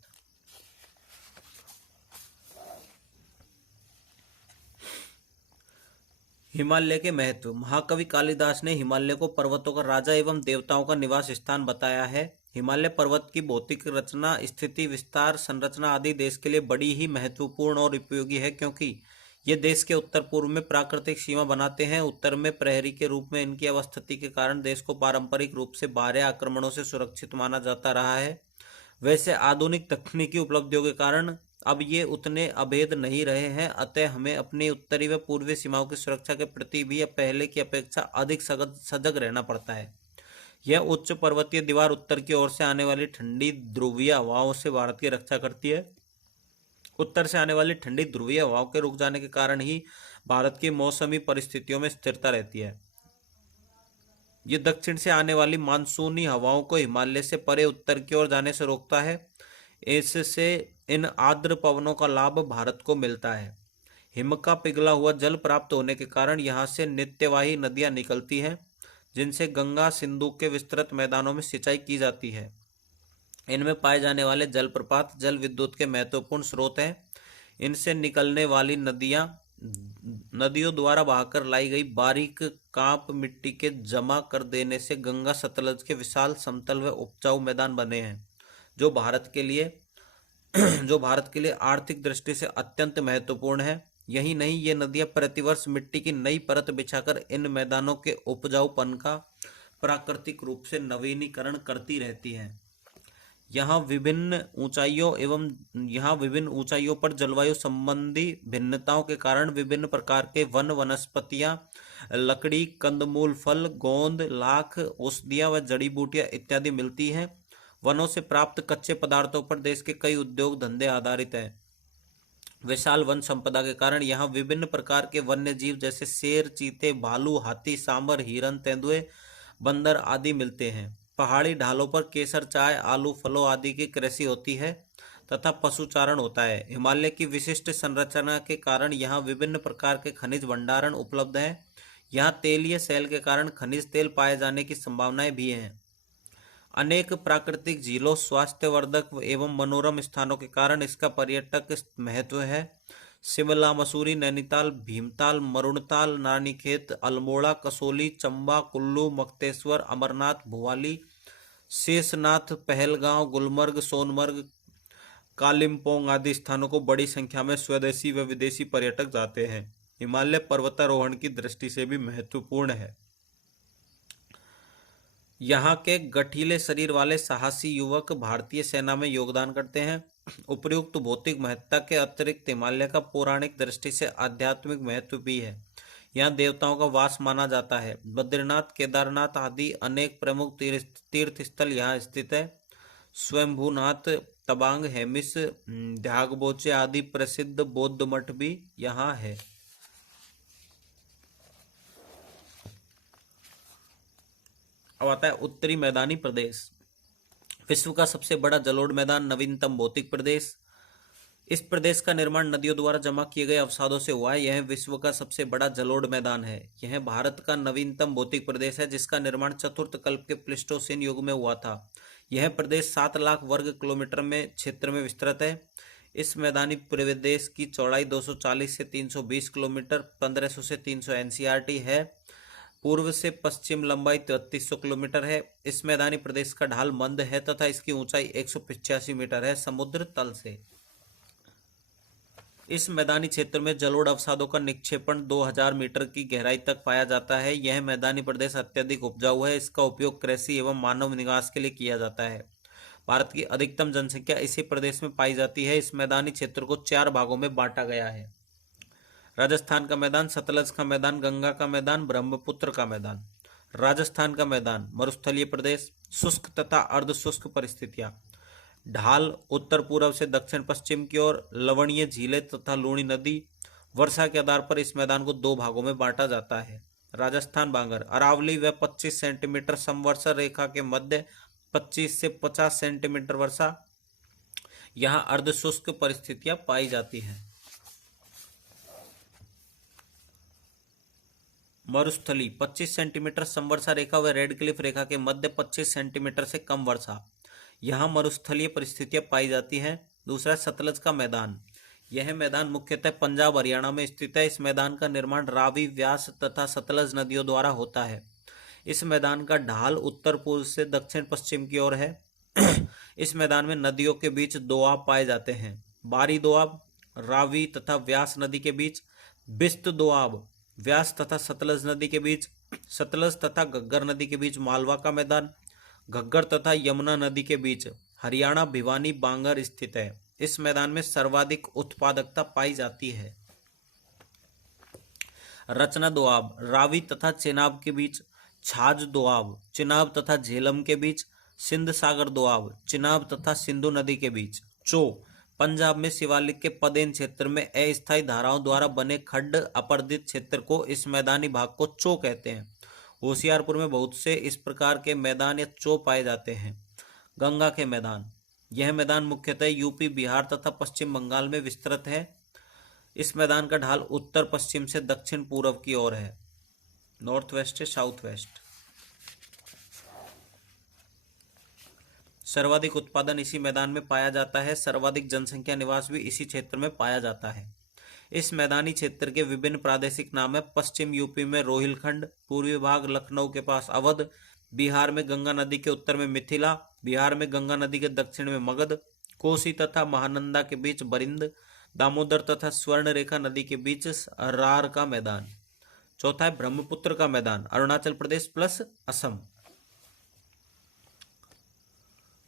हिमालय के महत्व। महाकवि कालिदास ने हिमालय को पर्वतों का राजा एवं देवताओं का निवास स्थान बताया है। हिमालय पर्वत की भौतिक रचना, स्थिति, विस्तार, संरचना आदि देश के लिए बड़ी ही महत्वपूर्ण और उपयोगी है, क्योंकि ये देश के उत्तर पूर्व में प्राकृतिक सीमा बनाते हैं। उत्तर में प्रहरी के रूप में इनकी अवस्थिति के कारण देश को पारंपरिक रूप से बाहरी आक्रमणों से सुरक्षित माना जाता रहा है। वैसे आधुनिक तकनीकी उपलब्धियों के कारण अब ये उतने अभेद नहीं रहे हैं, अतः हमें अपनी उत्तरी व पूर्वी सीमाओं की सुरक्षा के प्रति भी पहले की अपेक्षा अधिक सजग रहना पड़ता है। यह उच्च पर्वतीय दीवार उत्तर की ओर से आने वाली ठंडी ध्रुवीय हवाओं से भारत की रक्षा करती है। उत्तर से आने वाली ठंडी ध्रुवीय हवाओं के रुक जाने के कारण ही भारत की मौसमी परिस्थितियों में स्थिरता रहती है। ये दक्षिण से आने वाली मानसूनी हवाओं को हिमालय से परे उत्तर की ओर जाने से रोकता है। इससे इन आर्द्र पवनों का लाभ भारत को मिलता है। हिम का पिघला हुआ जल प्राप्त होने के कारण यहाँ से नित्यवाही नदियाँ निकलती हैं, जिनसे गंगा सिंधु के विस्तृत मैदानों में सिंचाई की जाती है। इनमें पाए जाने वाले जलप्रपात जल विद्युत के महत्वपूर्ण स्रोत हैं। इनसे निकलने वाली नदियों द्वारा बहाकर लाई गई बारीक कांप मिट्टी के जमा कर देने से गंगा सतलज के विशाल समतल व उपजाऊ मैदान बने हैं, जो भारत के लिए आर्थिक दृष्टि से अत्यंत महत्वपूर्ण है। यही नहीं, ये नदियां प्रतिवर्ष मिट्टी की नई परत बिछाकर इन मैदानों के उपजाऊपन का प्राकृतिक रूप से नवीनीकरण करती रहती हैं। यहाँ विभिन्न ऊंचाइयों पर जलवायु संबंधी भिन्नताओं के कारण विभिन्न प्रकार के वनस्पतियां, लकड़ी, कंदमूल, फल, गोंद, लाख, औषधियां व जड़ी बूटियां इत्यादि मिलती हैं। वनों से प्राप्त कच्चे पदार्थों पर देश के कई उद्योग धंधे आधारित हैं। विशाल वन संपदा के कारण यहाँ विभिन्न प्रकार के वन्य जीव जैसे शेर, चीते, भालू, हाथी, सांबर, हिरन, तेंदुए, बंदर आदि मिलते हैं। पहाड़ी ढालों पर केसर, चाय, आलू, फलों आदि की कृषि होती है तथा पशुचारण होता है। हिमालय की विशिष्ट संरचना के कारण यहाँ विभिन्न प्रकार के खनिज भंडारण उपलब्ध हैं। यहाँ तेलीय शैल के कारण खनिज तेल पाए जाने की संभावनाएं भी हैं। अनेक प्राकृतिक झीलों, स्वास्थ्यवर्धक एवं मनोरम स्थानों के कारण इसका पर्यटक महत्व है। शिमला, मसूरी, नैनीताल, भीमताल, मरुणताल, रानीखेत, अल्मोड़ा, कसोली, चंबा, कुल्लू, मुक्तेश्वर, अमरनाथ, भुवाली, शेषनाथ, पहलगांव, गुलमर्ग, सोनमर्ग, कालिम्पोंग आदि स्थानों को बड़ी संख्या में स्वदेशी व विदेशी पर्यटक जाते हैं। हिमालय पर्वतारोहण की दृष्टि से भी महत्वपूर्ण है। यहाँ के गठीले शरीर वाले साहसी युवक भारतीय सेना में योगदान करते हैं। उपयुक्त भौतिक महत्ता के अतिरिक्त हिमालय का पौराणिक दृष्टि से आध्यात्मिक महत्व भी है। यहाँ देवताओं का वास माना जाता है। बद्रीनाथ, केदारनाथ आदि अनेक प्रमुख तीर्थ स्थल यहाँ स्थित है। स्वयंभूनाथ, तवांग, हेमिस, ध्यागबोचे आदि प्रसिद्ध बौद्ध मठ भी यहाँ है। अब आता है उत्तरी मैदानी प्रदेश। विश्व का सबसे बड़ा जलोढ़ मैदान, नवीनतम भौतिक प्रदेश। इस प्रदेश का निर्माण नदियों द्वारा जमा किए गए अवसादों से हुआ है। यह विश्व का सबसे बड़ा जलोढ़ मैदान है। यह भारत का नवीनतम भौतिक प्रदेश है, जिसका निर्माण चतुर्थ कल्प के प्लीस्टोसीन युग में हुआ था। यह प्रदेश 7 लाख वर्ग किलोमीटर में क्षेत्र में विस्तृत है। इस मैदानी प्रदेश की चौड़ाई 240 से 320 किलोमीटर, 1500 से 300 एनसीआरटी है। पूर्व से पश्चिम लंबाई 3300 किलोमीटर है। इस मैदानी प्रदेश का ढाल मंद है तथा इसकी ऊंचाई 185 मीटर है समुद्र तल से। इस मैदानी क्षेत्र में जलोढ़ अवसादों का निक्षेपण 2000 मीटर की गहराई तक पाया जाता है। यह मैदानी प्रदेश अत्यधिक उपजाऊ है। इसका उपयोग कृषि एवं मानव निवास के लिए किया जाता है। भारत की अधिकतम जनसंख्या इसी प्रदेश में पाई जाती है। इस मैदानी क्षेत्र को 4 भागों में बांटा गया है। राजस्थान का मैदान, सतलज का मैदान, गंगा का मैदान, ब्रह्मपुत्र का मैदान। राजस्थान का मैदान मरुस्थलीय प्रदेश, शुष्क तथा अर्ध शुष्क परिस्थितियां। ढाल उत्तर पूर्व से दक्षिण पश्चिम की ओर, लवणीय झीलें तथा लूणी नदी। वर्षा के आधार पर इस मैदान को 2 भागों में बांटा जाता है। राजस्थान बांगर, अरावली व 25 सेंटीमीटर समवर्षा रेखा के मध्य 25 से 50 सेंटीमीटर वर्षा। यहाँ अर्ध शुष्क परिस्थितियां पाई जाती हैं। मरुस्थली 25 सेंटीमीटर समवर्षा रेखा व रेड क्लिफ रेखा के मध्य 25 सेंटीमीटर से कम वर्षा। यहाँ मरुस्थलीय परिस्थितियां पाई जाती हैं। दूसरा, सतलज का मैदान। यह मैदान मुख्यतः पंजाब हरियाणा में स्थित है। इस मैदान का निर्माण रावी, व्यास तथा सतलज नदियों द्वारा होता है। इस मैदान का ढाल उत्तर पूर्व से दक्षिण पश्चिम की ओर है। इस मैदान में नदियों के बीच दोआब पाए जाते हैं। बारी दोआब रावी तथा व्यास नदी के बीच, बिस्त दोआब व्यास तथा सतलज नदी के बीच, सतलज तथा घग्गर नदी के बीच मालवा का मैदान, घग्गर तथा यमुना नदी के बीच हरियाणा भिवानी बांगर स्थित है। इस मैदान में सर्वाधिक उत्पादकता पाई जाती है। रचना दोआब रावी तथा चेनाब के बीच, छाछ दोआब चिनाब तथा झेलम के बीच, सिंध सागर दोआब चिनाब तथा सिंधु नदी के बीच। चो पंजाब में शिवालिक के पदेन क्षेत्र में अस्थायी धाराओं द्वारा बने खड्ड अपरदित क्षेत्र को इस मैदानी भाग को चो कहते हैं। होशियारपुर में बहुत से इस प्रकार के मैदान या चो पाए जाते हैं। गंगा के मैदान। यह मैदान मुख्यतः यूपी, बिहार तथा पश्चिम बंगाल में विस्तृत है। इस मैदान का ढाल उत्तर पश्चिम से दक्षिण पूर्व की ओर है, नॉर्थ वेस्ट से साउथ वेस्ट। सर्वाधिक उत्पादन इसी मैदान में पाया जाता है। सर्वाधिक जनसंख्या निवास भी इसी क्षेत्र में पाया जाता है। इस मैदानी क्षेत्र के विभिन्न प्रादेशिक नाम है। पश्चिम यूपी में रोहिलखंड, पूर्वी भाग लखनऊ के पास अवध, बिहार में गंगा नदी के उत्तर में मिथिला, बिहार में गंगा नदी के दक्षिण में मगध, कोसी तथा महानंदा के बीच बरिंद, दामोदर तथा स्वर्ण रेखा नदी के बीच रार का मैदान। चौथा है ब्रह्मपुत्र का मैदान, अरुणाचल प्रदेश प्लस असम।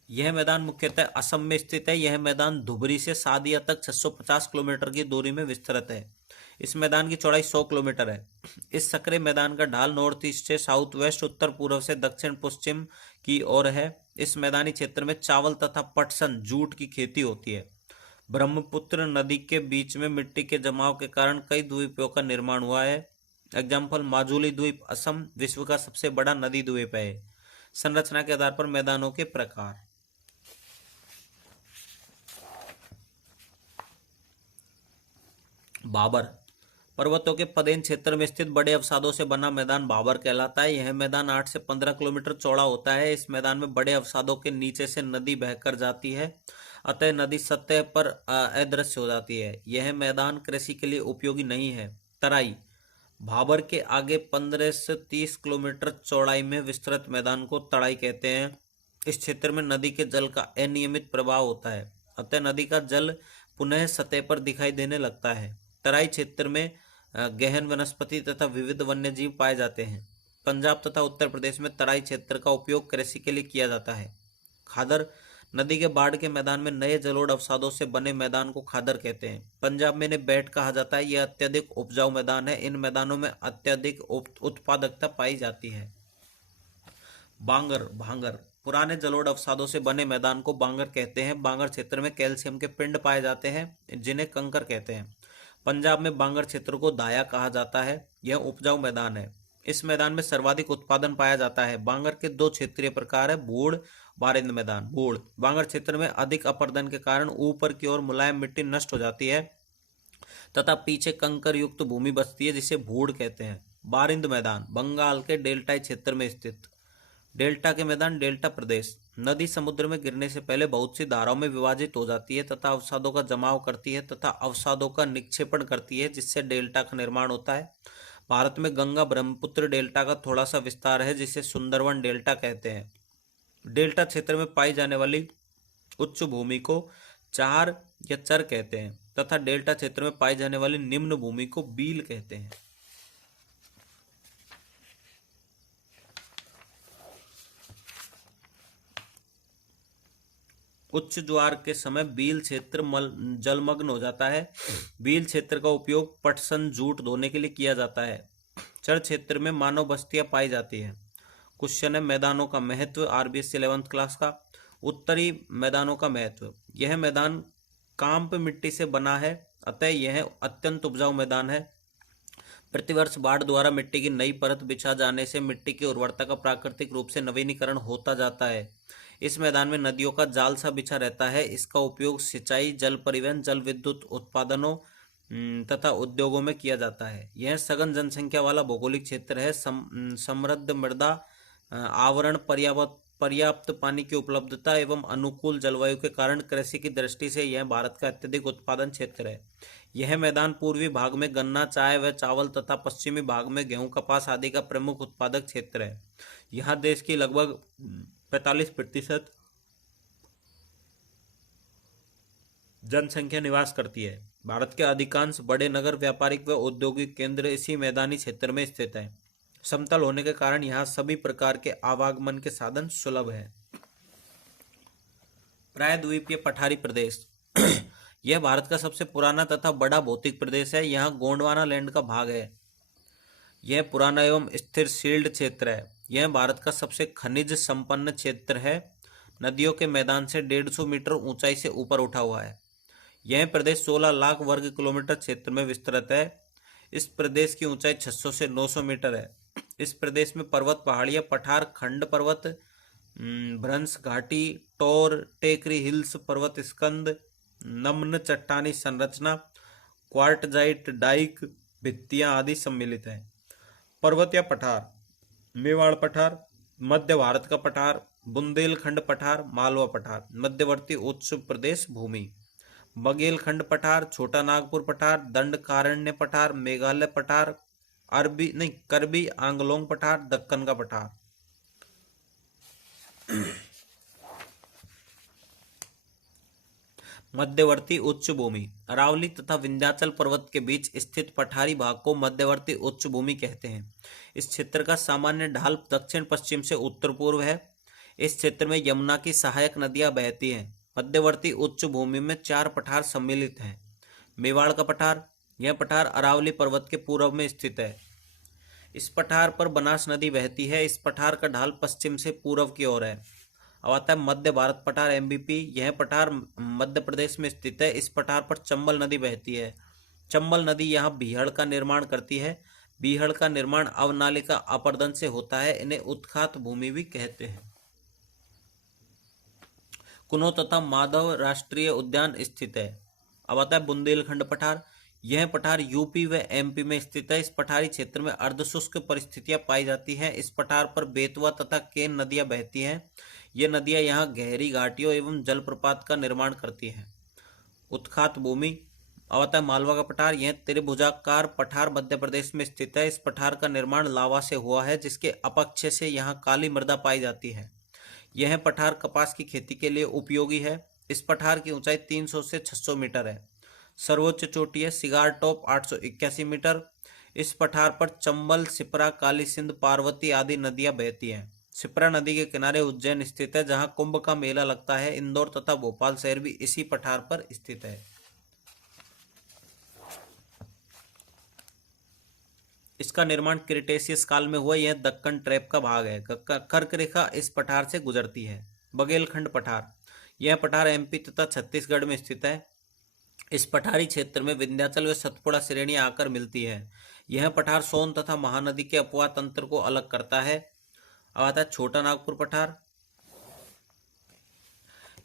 यह मैदान मुख्यतः असम में स्थित है। यह मैदान धुबरी से सादिया तक 650 किलोमीटर की दूरी में विस्तृत है। इस मैदान की चौड़ाई 100 किलोमीटर है। इस सकरे मैदान का ढाल नॉर्थ ईस्ट से साउथ वेस्ट, उत्तर पूर्व से दक्षिण पश्चिम की ओर है। इस मैदानी क्षेत्र में चावल तथा पटसन जूट की खेती होती है। ब्रह्मपुत्र नदी के बीच में मिट्टी के जमाव के कारण कई द्वीपों का निर्माण हुआ है। एग्जाम्पल, माजुली द्वीप असम विश्व का सबसे बड़ा नदी द्वीप है। संरचना के आधार पर मैदानों के प्रकार। बाबर पर्वतों के पदेन क्षेत्र में स्थित बड़े अवसादों से बना मैदान भाबर कहलाता है। यह मैदान 8 से 15 किलोमीटर चौड़ा होता है। इस मैदान में बड़े अवसादों के नीचे से नदी बहकर जाती है, अतः नदी सतह पर अदृश्य हो जाती है। यह मैदान कृषि के लिए उपयोगी नहीं है। तराई भाबर के आगे 15 से 30 किलोमीटर चौड़ाई में विस्तृत मैदान को तराई कहते हैं। इस क्षेत्र में नदी के जल का अनियमित प्रवाह होता है, अतः नदी का जल पुनः सतह पर दिखाई देने लगता है। तराई क्षेत्र में गहन वनस्पति तथा विविध वन्य जीव पाए जाते हैं। पंजाब तथा उत्तर प्रदेश में तराई क्षेत्र का उपयोग कृषि के लिए किया जाता है। खादर नदी के बाढ़ के मैदान में नए जलोढ़ अवसादों से बने मैदान को खादर कहते हैं। पंजाब में इन्हें बैठ कहा जाता है। यह अत्यधिक उपजाऊ मैदान है। इन मैदानों में अत्यधिक उत्पादकता पाई जाती है। बांगर भांगर पुराने जलोढ़ अवसादों से बने मैदान को बांगर कहते हैं। बांगर क्षेत्र में कैल्शियम के पिंड पाए जाते हैं, जिन्हें कंकर कहते हैं। पंजाब में बांगर क्षेत्र को दाया कहा जाता है। यह उपजाऊ मैदान है। इस मैदान में सर्वाधिक उत्पादन पाया जाता है। बांगर के दो क्षेत्रीय प्रकार है, बूढ़ बारिंद मैदान। बूढ़ बांगर क्षेत्र में अधिक अपर्दन के कारण ऊपर की ओर मुलायम मिट्टी नष्ट हो जाती है तथा पीछे कंकर युक्त भूमि बचती है, जिसे बूढ़ कहते हैं। बारिंद मैदान बंगाल के डेल्टाई क्षेत्र में स्थित। डेल्टा के मैदान डेल्टा प्रदेश। नदी समुद्र में गिरने से पहले बहुत सी धाराओं में विभाजित हो जाती है तथा अवसादों का जमाव करती है तथा अवसादों का निक्षेपण करती है, जिससे डेल्टा का निर्माण होता है। भारत में गंगा ब्रह्मपुत्र डेल्टा का थोड़ा सा विस्तार है, जिसे सुंदरवन डेल्टा कहते हैं। डेल्टा क्षेत्र में पाई जाने वाली उच्च भूमि को चार या चर कहते हैं तथा डेल्टा क्षेत्र में पाई जाने वाली निम्न भूमि को बील कहते हैं। उच्च ज्वार के समय बील क्षेत्र जलमग्न हो जाता है। बील क्षेत्र का उपयोग पटसन जूट धोने के लिए किया जाता है। चर क्षेत्र में मानव बस्तियां पाई जाती है। क्वेश्चन है मैदानों का महत्व, आरबीएससी 11th क्लास का। उत्तरी मैदानों का महत्व। यह मैदान कांप मिट्टी से बना है, अतः यह अत्यंत उपजाऊ मैदान है। प्रतिवर्ष बाढ़ द्वारा मिट्टी की नई परत बिछा जाने से मिट्टी की उर्वरता का प्राकृतिक रूप से नवीनीकरण होता जाता है। इस मैदान में नदियों का जाल सा बिछा रहता है। इसका उपयोग सिंचाई, जल परिवहन, जल विद्युत उत्पादनों तथा उद्योगों में किया जाता है। यह सघन जनसंख्या वाला भौगोलिक क्षेत्र है। समृद्ध मृदा आवरण, पर्याप्त पानी की उपलब्धता एवं अनुकूल जलवायु के कारण कृषि की दृष्टि से यह भारत का अत्यधिक उत्पादन क्षेत्र है। यह मैदान पूर्वी भाग में गन्ना, चाय व चावल तथा पश्चिमी भाग में गेहूं, कपास आदि का प्रमुख उत्पादक क्षेत्र है। यहाँ देश की लगभग 45% जनसंख्या निवास करती है। भारत के अधिकांश बड़े नगर, व्यापारिक व औद्योगिक केंद्र इसी मैदानी क्षेत्र में स्थित हैं। समतल होने के कारण यहाँ सभी प्रकार के आवागमन के साधन सुलभ है। प्रायद्वीपीय पठारी प्रदेश यह भारत का सबसे पुराना तथा बड़ा भौतिक प्रदेश है। यहाँ गोंडवाना लैंड का भाग है। यह पुराना एवं स्थिर शील्ड क्षेत्र है। यह भारत का सबसे खनिज संपन्न क्षेत्र है। नदियों के मैदान से 150 मीटर ऊंचाई से ऊपर उठा हुआ है। यह प्रदेश 16 लाख वर्ग किलोमीटर क्षेत्र में विस्तृत है। इस प्रदेश की ऊंचाई 600 से 900 मीटर है। इस प्रदेश में पर्वत, पहाड़ियां, पठार, खंड पर्वत, भ्रंश घाटी, टोर, टेकरी हिल्स, पर्वत स्कंद, नम्न चट्टानी संरचना, क्वार्टजाइट डाइक, भित्तियां आदि सम्मिलित हैं। पर्वत या पठार। मेवाड़ पठार, मध्य भारत का पठार, बुंदेलखंड पठार, मालवा पठार, मध्यवर्ती उच्च प्रदेश भूमि, बघेलखंड पठार, छोटा नागपुर पठार, दंडकारण्य पठार, मेघालय पठार, करबी आंगलोंग पठार, दक्कन का पठार। मध्यवर्ती उच्च भूमि। अरावली तथा विंध्याचल पर्वत के बीच स्थित पठारी भाग को मध्यवर्ती उच्च भूमि कहते हैं। इस क्षेत्र का सामान्य ढाल दक्षिण पश्चिम से उत्तर पूर्व है। इस क्षेत्र में यमुना की सहायक नदियां बहती हैं। मध्यवर्ती उच्च भूमि में 4 पठार सम्मिलित हैं। मेवाड़ का पठार। यह पठार अरावली पर्वत के पूर्व में स्थित है। इस पठार पर बनास नदी बहती है। इस पठार का ढाल पश्चिम से पूर्व की ओर है। अब आता है मध्य भारत पठार, एमबीपी। यह पठार मध्य प्रदेश में स्थित है। इस पठार पर चंबल नदी बहती है। चंबल नदी यहाँ बीहड़ का निर्माण करती है। बीहड़ का निर्माण अवनालिका अपर्दन से होता है। इन्हें उत्खात भूमि भी कहते हैं। कुनो तथा माधव राष्ट्रीय उद्यान स्थित है। अब आता है बुंदेलखंड पठार। यह पठार यूपी व एमपी में स्थित है। इस पठारी क्षेत्र में अर्धशुष्क परिस्थितियां पाई जाती हैं। इस पठार पर बेतवा तथा केन नदियां बहती हैं। ये नदियां यहाँ गहरी घाटियों एवं जलप्रपात का निर्माण करती हैं। उत्खात भूमि अवता मालवा का पठार, यह त्रिभुजाकार पठार मध्य प्रदेश में स्थित है। इस पठार का निर्माण लावा से हुआ है, जिसके अपक्ष से यहाँ काली मृदा पाई जाती है। यह पठार कपास की खेती के लिए उपयोगी है। इस पठार की ऊंचाई 300 से 600 मीटर है। सर्वोच्च चोटी है सिगार टॉप 881 मीटर। इस पठार पर चंबल, सिपरा, काली सिंध, पार्वती आदि नदियां बहती हैं। सिपरा नदी के किनारे उज्जैन स्थित है, जहां कुंभ का मेला लगता है। इंदौर तथा भोपाल शहर भी इसी पठार पर स्थित है। इसका निर्माण क्रिटेशियस काल में हुआ। यह दक्कन ट्रैप का भाग है। कर्क रेखा इस पठार से गुजरती है। बघेलखंड पठार, यह पठार एमपी तथा छत्तीसगढ़ में स्थित है। इस पठारी क्षेत्र में विंध्याचल व सतपुड़ा श्रेणियां आकर मिलती है। यह पठार सोन तथा महानदी के अपवाह तंत्र को अलग करता है। अब आता है छोटा नागपुर पठार।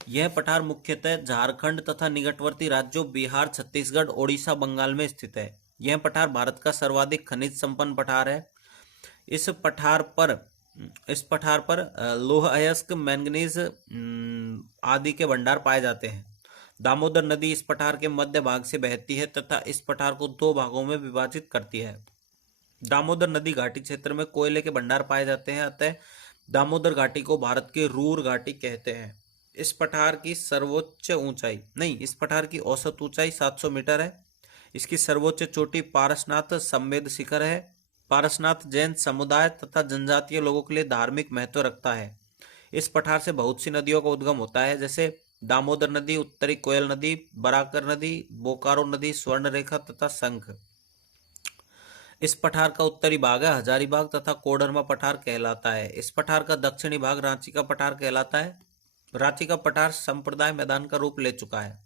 यह पठार मुख्यतः झारखंड तथा निकटवर्ती राज्यों बिहार, छत्तीसगढ़, ओडिशा, बंगाल में स्थित है। यह पठार भारत का सर्वाधिक खनिज संपन्न पठार है। इस पठार पर लौह अयस्क, मैंगनीज आदि के भंडार पाए जाते हैं। दामोदर नदी इस पठार के मध्य भाग से बहती है तथा इस पठार को 2 भागों में विभाजित करती है। दामोदर नदी घाटी क्षेत्र में कोयले के भंडार पाए जाते हैं, अतः दामोदर घाटी को भारत की रूर घाटी कहते हैं। इस पठार की औसत ऊंचाई 700 मीटर है। इसकी सर्वोच्च चोटी पारसनाथ संवेद शिखर है। पारसनाथ जैन समुदाय तथा जनजातीय लोगों के लिए धार्मिक महत्व रखता है। इस पठार से बहुत सी नदियों का उद्गम होता है, जैसे दामोदर नदी, उत्तरी कोयल नदी, बराकर नदी, बोकारो नदी, स्वर्णरेखा तथा शंख। इस पठार का उत्तरी भाग है हजारीबाग तथा कोडरमा पठार कहलाता है। इस पठार का दक्षिणी भाग रांची का पठार कहलाता है। रांची का पठार संप्रदाय मैदान का रूप ले चुका है।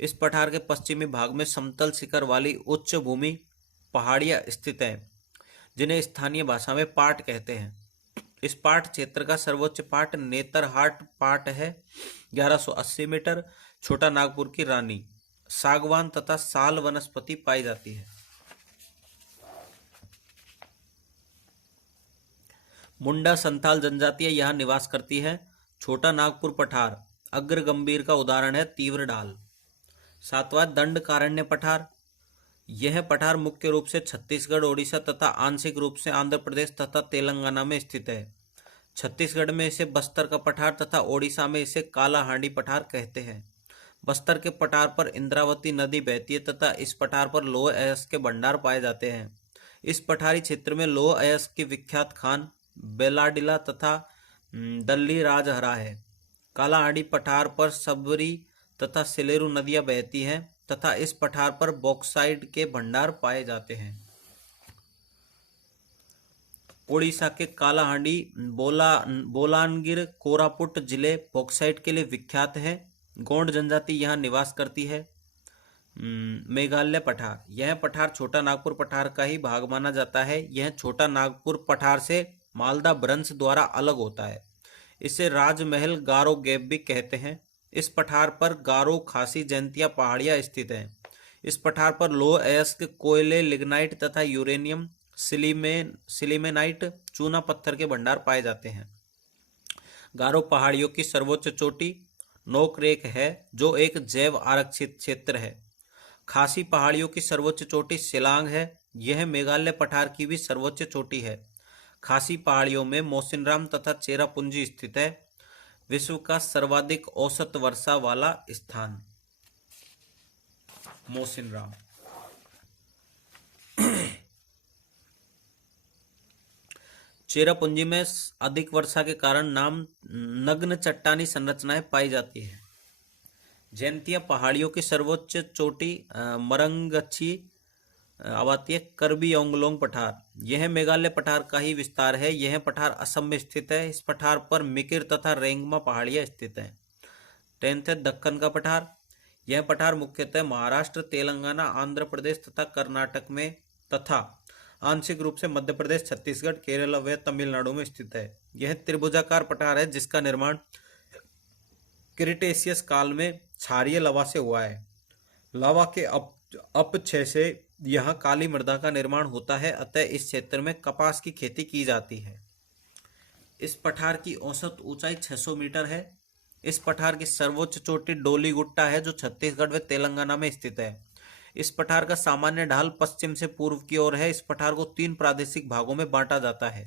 इस पठार के पश्चिमी भाग में समतल शिखर वाली उच्च भूमि पहाड़ियां स्थित हैं, जिन्हें स्थानीय भाषा में पाट कहते हैं। इस पाट क्षेत्र का सर्वोच्च पाट नेतरहाट पाट है, 1180 मीटर। छोटा नागपुर की रानी सागवान तथा साल वनस्पति पाई जाती है। मुंडा संथाल जनजातियां यहाँ निवास करती है। छोटा नागपुर पठार अग्र गंभीर का उदाहरण है तीव्र ढाल। 7वां दंडकारण्य पठार, यह पठार मुख्य रूप से छत्तीसगढ़, ओडिशा तथा आंशिक रूप से आंध्र प्रदेश तथा तेलंगाना में स्थित है। छत्तीसगढ़ में इसे बस्तर का पठार तथा ओडिशा में इसे कालाहांडी पठार कहते हैं। बस्तर के पठार पर इंद्रावती नदी बहती है तथा इस पठार पर लौह अयस्क के भंडार पाए जाते हैं। इस पठारी क्षेत्र में लौह अयस्क की विख्यात खान बेलाडिला तथा दल्ली राजहरा है। कालाहांडी पठार पर सबरी तथा सिलेरू नदियां बहती हैं तथा इस पठार पर बॉक्साइट के भंडार पाए जाते हैं। ओडिशा के कालाहांडी, बोलानगिर, कोरापुट जिले बॉक्साइट के लिए विख्यात हैं। गोंड जनजाति यहाँ निवास करती है। मेघालय पठार, यह पठार छोटा नागपुर पठार का ही भाग माना जाता है। यह छोटा नागपुर पठार से मालदा भ्रंश द्वारा अलग होता है। इसे राजमहल गारो गैप भी कहते हैं। इस पठार पर गारो, खासी, जैंतिया पहाड़ियां स्थित हैं। इस पठार पर लौह अयस्क, कोयले, लिग्नाइट तथा यूरेनियम, सिलीमेनाइट, चूना पत्थर के भंडार पाए जाते हैं। गारो पहाड़ियों की सर्वोच्च चोटी नोकरेक है, जो एक जैव आरक्षित क्षेत्र है। खासी पहाड़ियों की सर्वोच्च चोटी शिलांग है। यह मेघालय पठार की भी सर्वोच्च चोटी है। खासी पहाड़ियों में मोसिनराम तथा चेरापूंजी स्थित है। विश्व का सर्वाधिक औसत वर्षा वाला स्थान मोसिनराम। चेरापूंजी में अधिक वर्षा के कारण नग्न चट्टानी संरचनाएं पाई जाती है। जैंतिया पहाड़ियों की सर्वोच्च चोटी मरंगछी आवाती है। करबी ओंगलोंग पठार, यह मेघालय पठार का ही विस्तार है। यह पठार असम में स्थित है। इस पठार पर मिकिर तथा रेंगमा पहाड़ियां स्थित हैं। 10th है दक्कन का पठार, यह पठार मुख्यतः महाराष्ट्र, तेलंगाना, आंध्र प्रदेश तथा कर्नाटक में तथा आंशिक रूप से मध्य प्रदेश, छत्तीसगढ़, केरल व तमिलनाडु में स्थित है। यह त्रिभुजाकार पठार है, जिसका निर्माण क्रिटेशियस काल में क्षारीय लवा से हुआ है। लावा के अपक्षय से यहाँ काली मृदा का निर्माण होता है, अतः इस क्षेत्र में कपास की खेती की जाती है। इस पठार की औसत ऊंचाई 600 मीटर है। इस पठार की सर्वोच्च चोटी डोली गुट्टा है जो छत्तीसगढ़ व तेलंगाना में स्थित है। इस पठार का सामान्य ढाल पश्चिम से पूर्व की ओर है। इस पठार को 3 प्रादेशिक भागों में बांटा जाता है।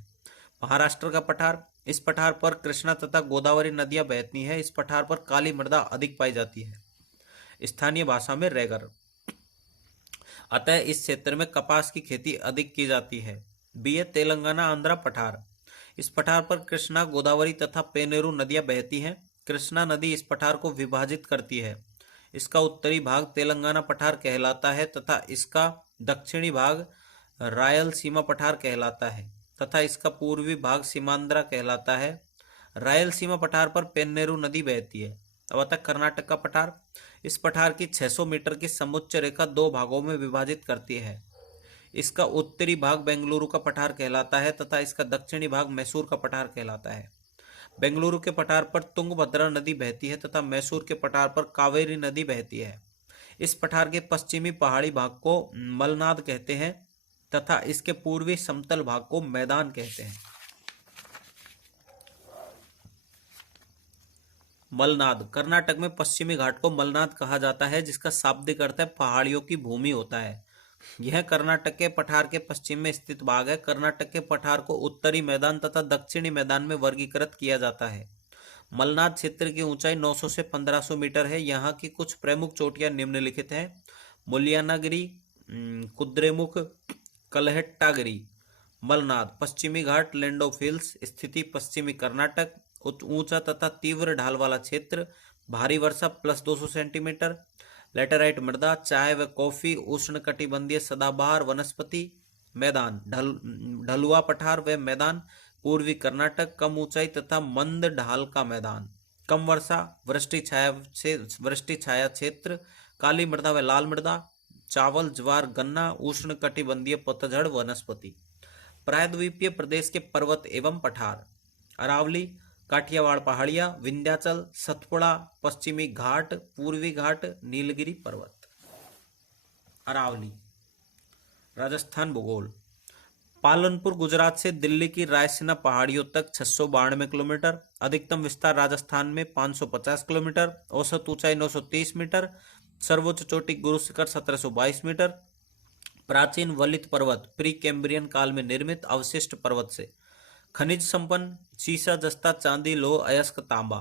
महाराष्ट्र का पठार, इस पठार पर कृष्णा तथा गोदावरी नदियां बहती हैं। इस पठार पर काली मृदा अधिक पाई जाती है, स्थानीय भाषा में रेगर। अतः इस क्षेत्र में कपास की खेती अधिक की जाती है। बी है तेलंगाना आंध्रा पठार। इस पठार पर कृष्णा, गोदावरी तथा पेनेरू नदियां बहती हैं। कृष्णा नदी इस पठार को विभाजित करती है। इसका उत्तरी भाग तेलंगाना पठार कहलाता है तथा इसका दक्षिणी भाग रायलसीमा पठार कहलाता है तथा इसका पूर्वी भाग सीमांध्रा कहलाता है। रायलसीमा पठार पर पेन्नेरू नदी बहती है। अब आता है कर्नाटक का पठार। इस पठार की 600 मीटर की समुच्च रेखा 2 भागों में विभाजित करती है। इसका उत्तरी भाग बेंगलुरु का पठार कहलाता है तथा इसका दक्षिणी भाग मैसूर का पठार कहलाता है। बेंगलुरु के पठार पर तुंगभद्रा नदी बहती है तथा मैसूर के पठार पर कावेरी नदी बहती है। इस पठार के पश्चिमी पहाड़ी भाग को मलनाद कहते हैं तथा इसके पूर्वी समतल भाग को मैदान कहते हैं। मलनाद, कर्नाटक में पश्चिमी घाट को मलनाद कहा जाता है जिसका शाब्दिक अर्थ है पहाड़ियों की भूमि होता है। यह कर्नाटक के पठार के पश्चिम में स्थित भाग है। कर्नाटक के पठार को उत्तरी मैदान तथा दक्षिणी मैदान में वर्गीकृत किया जाता है। मलनाद क्षेत्र की ऊंचाई 900 से 1500 मीटर है। यहाँ की कुछ प्रमुख चोटियां निम्नलिखित हैं: मुलियानागिरी, कुद्रेमुख, कलहट्टागिरी। मलनाद पश्चिमी घाट, लैंडोफिल्स स्थिति पश्चिमी कर्नाटक, ऊंचा तथा तीव्र ढाल वाला क्षेत्र, भारी वर्षा +200 सेंटीमीटर, लेटेराइट मृदा, चाय व कॉफी, उष्णकटिबंधीय सदाबहार वनस्पति। मैदान ढलुआ पठार व मैदान, पूर्वी कर्नाटक, कम ऊंचाई तथा मंद ढाल का मैदान, कम वर्षा, वृष्टि छाया क्षेत्र, काली मृदा व लाल मृदा, चावल, ज्वार, गन्ना, उष्णकटिबंधीय पतझड़ वनस्पति। प्रायद्वीपीय प्रदेश के पर्वत एवं पठार: अरावली, काठियावाड़ पहाड़ियां, विंध्याचल, सतपुड़ा, पश्चिमी घाट, पूर्वी घाट, नीलगिरी पर्वत। अरावली राजस्थान भूगोल: पालनपुर गुजरात से दिल्ली की रायसीना पहाड़ियों तक 692 किलोमीटर, अधिकतम विस्तार राजस्थान में 550 किलोमीटर, औसत ऊंचाई 930 मीटर, सर्वोच्च चोटी गुरु शिखर 1722 मीटर। प्राचीन वलित पर्वत, प्री कैम्ब्रियन काल में निर्मित अवशिष्ट पर्वत से। खनिज संपन्न, सीसा, जस्ता, चांदी, लोह, अयस्क, तांबा।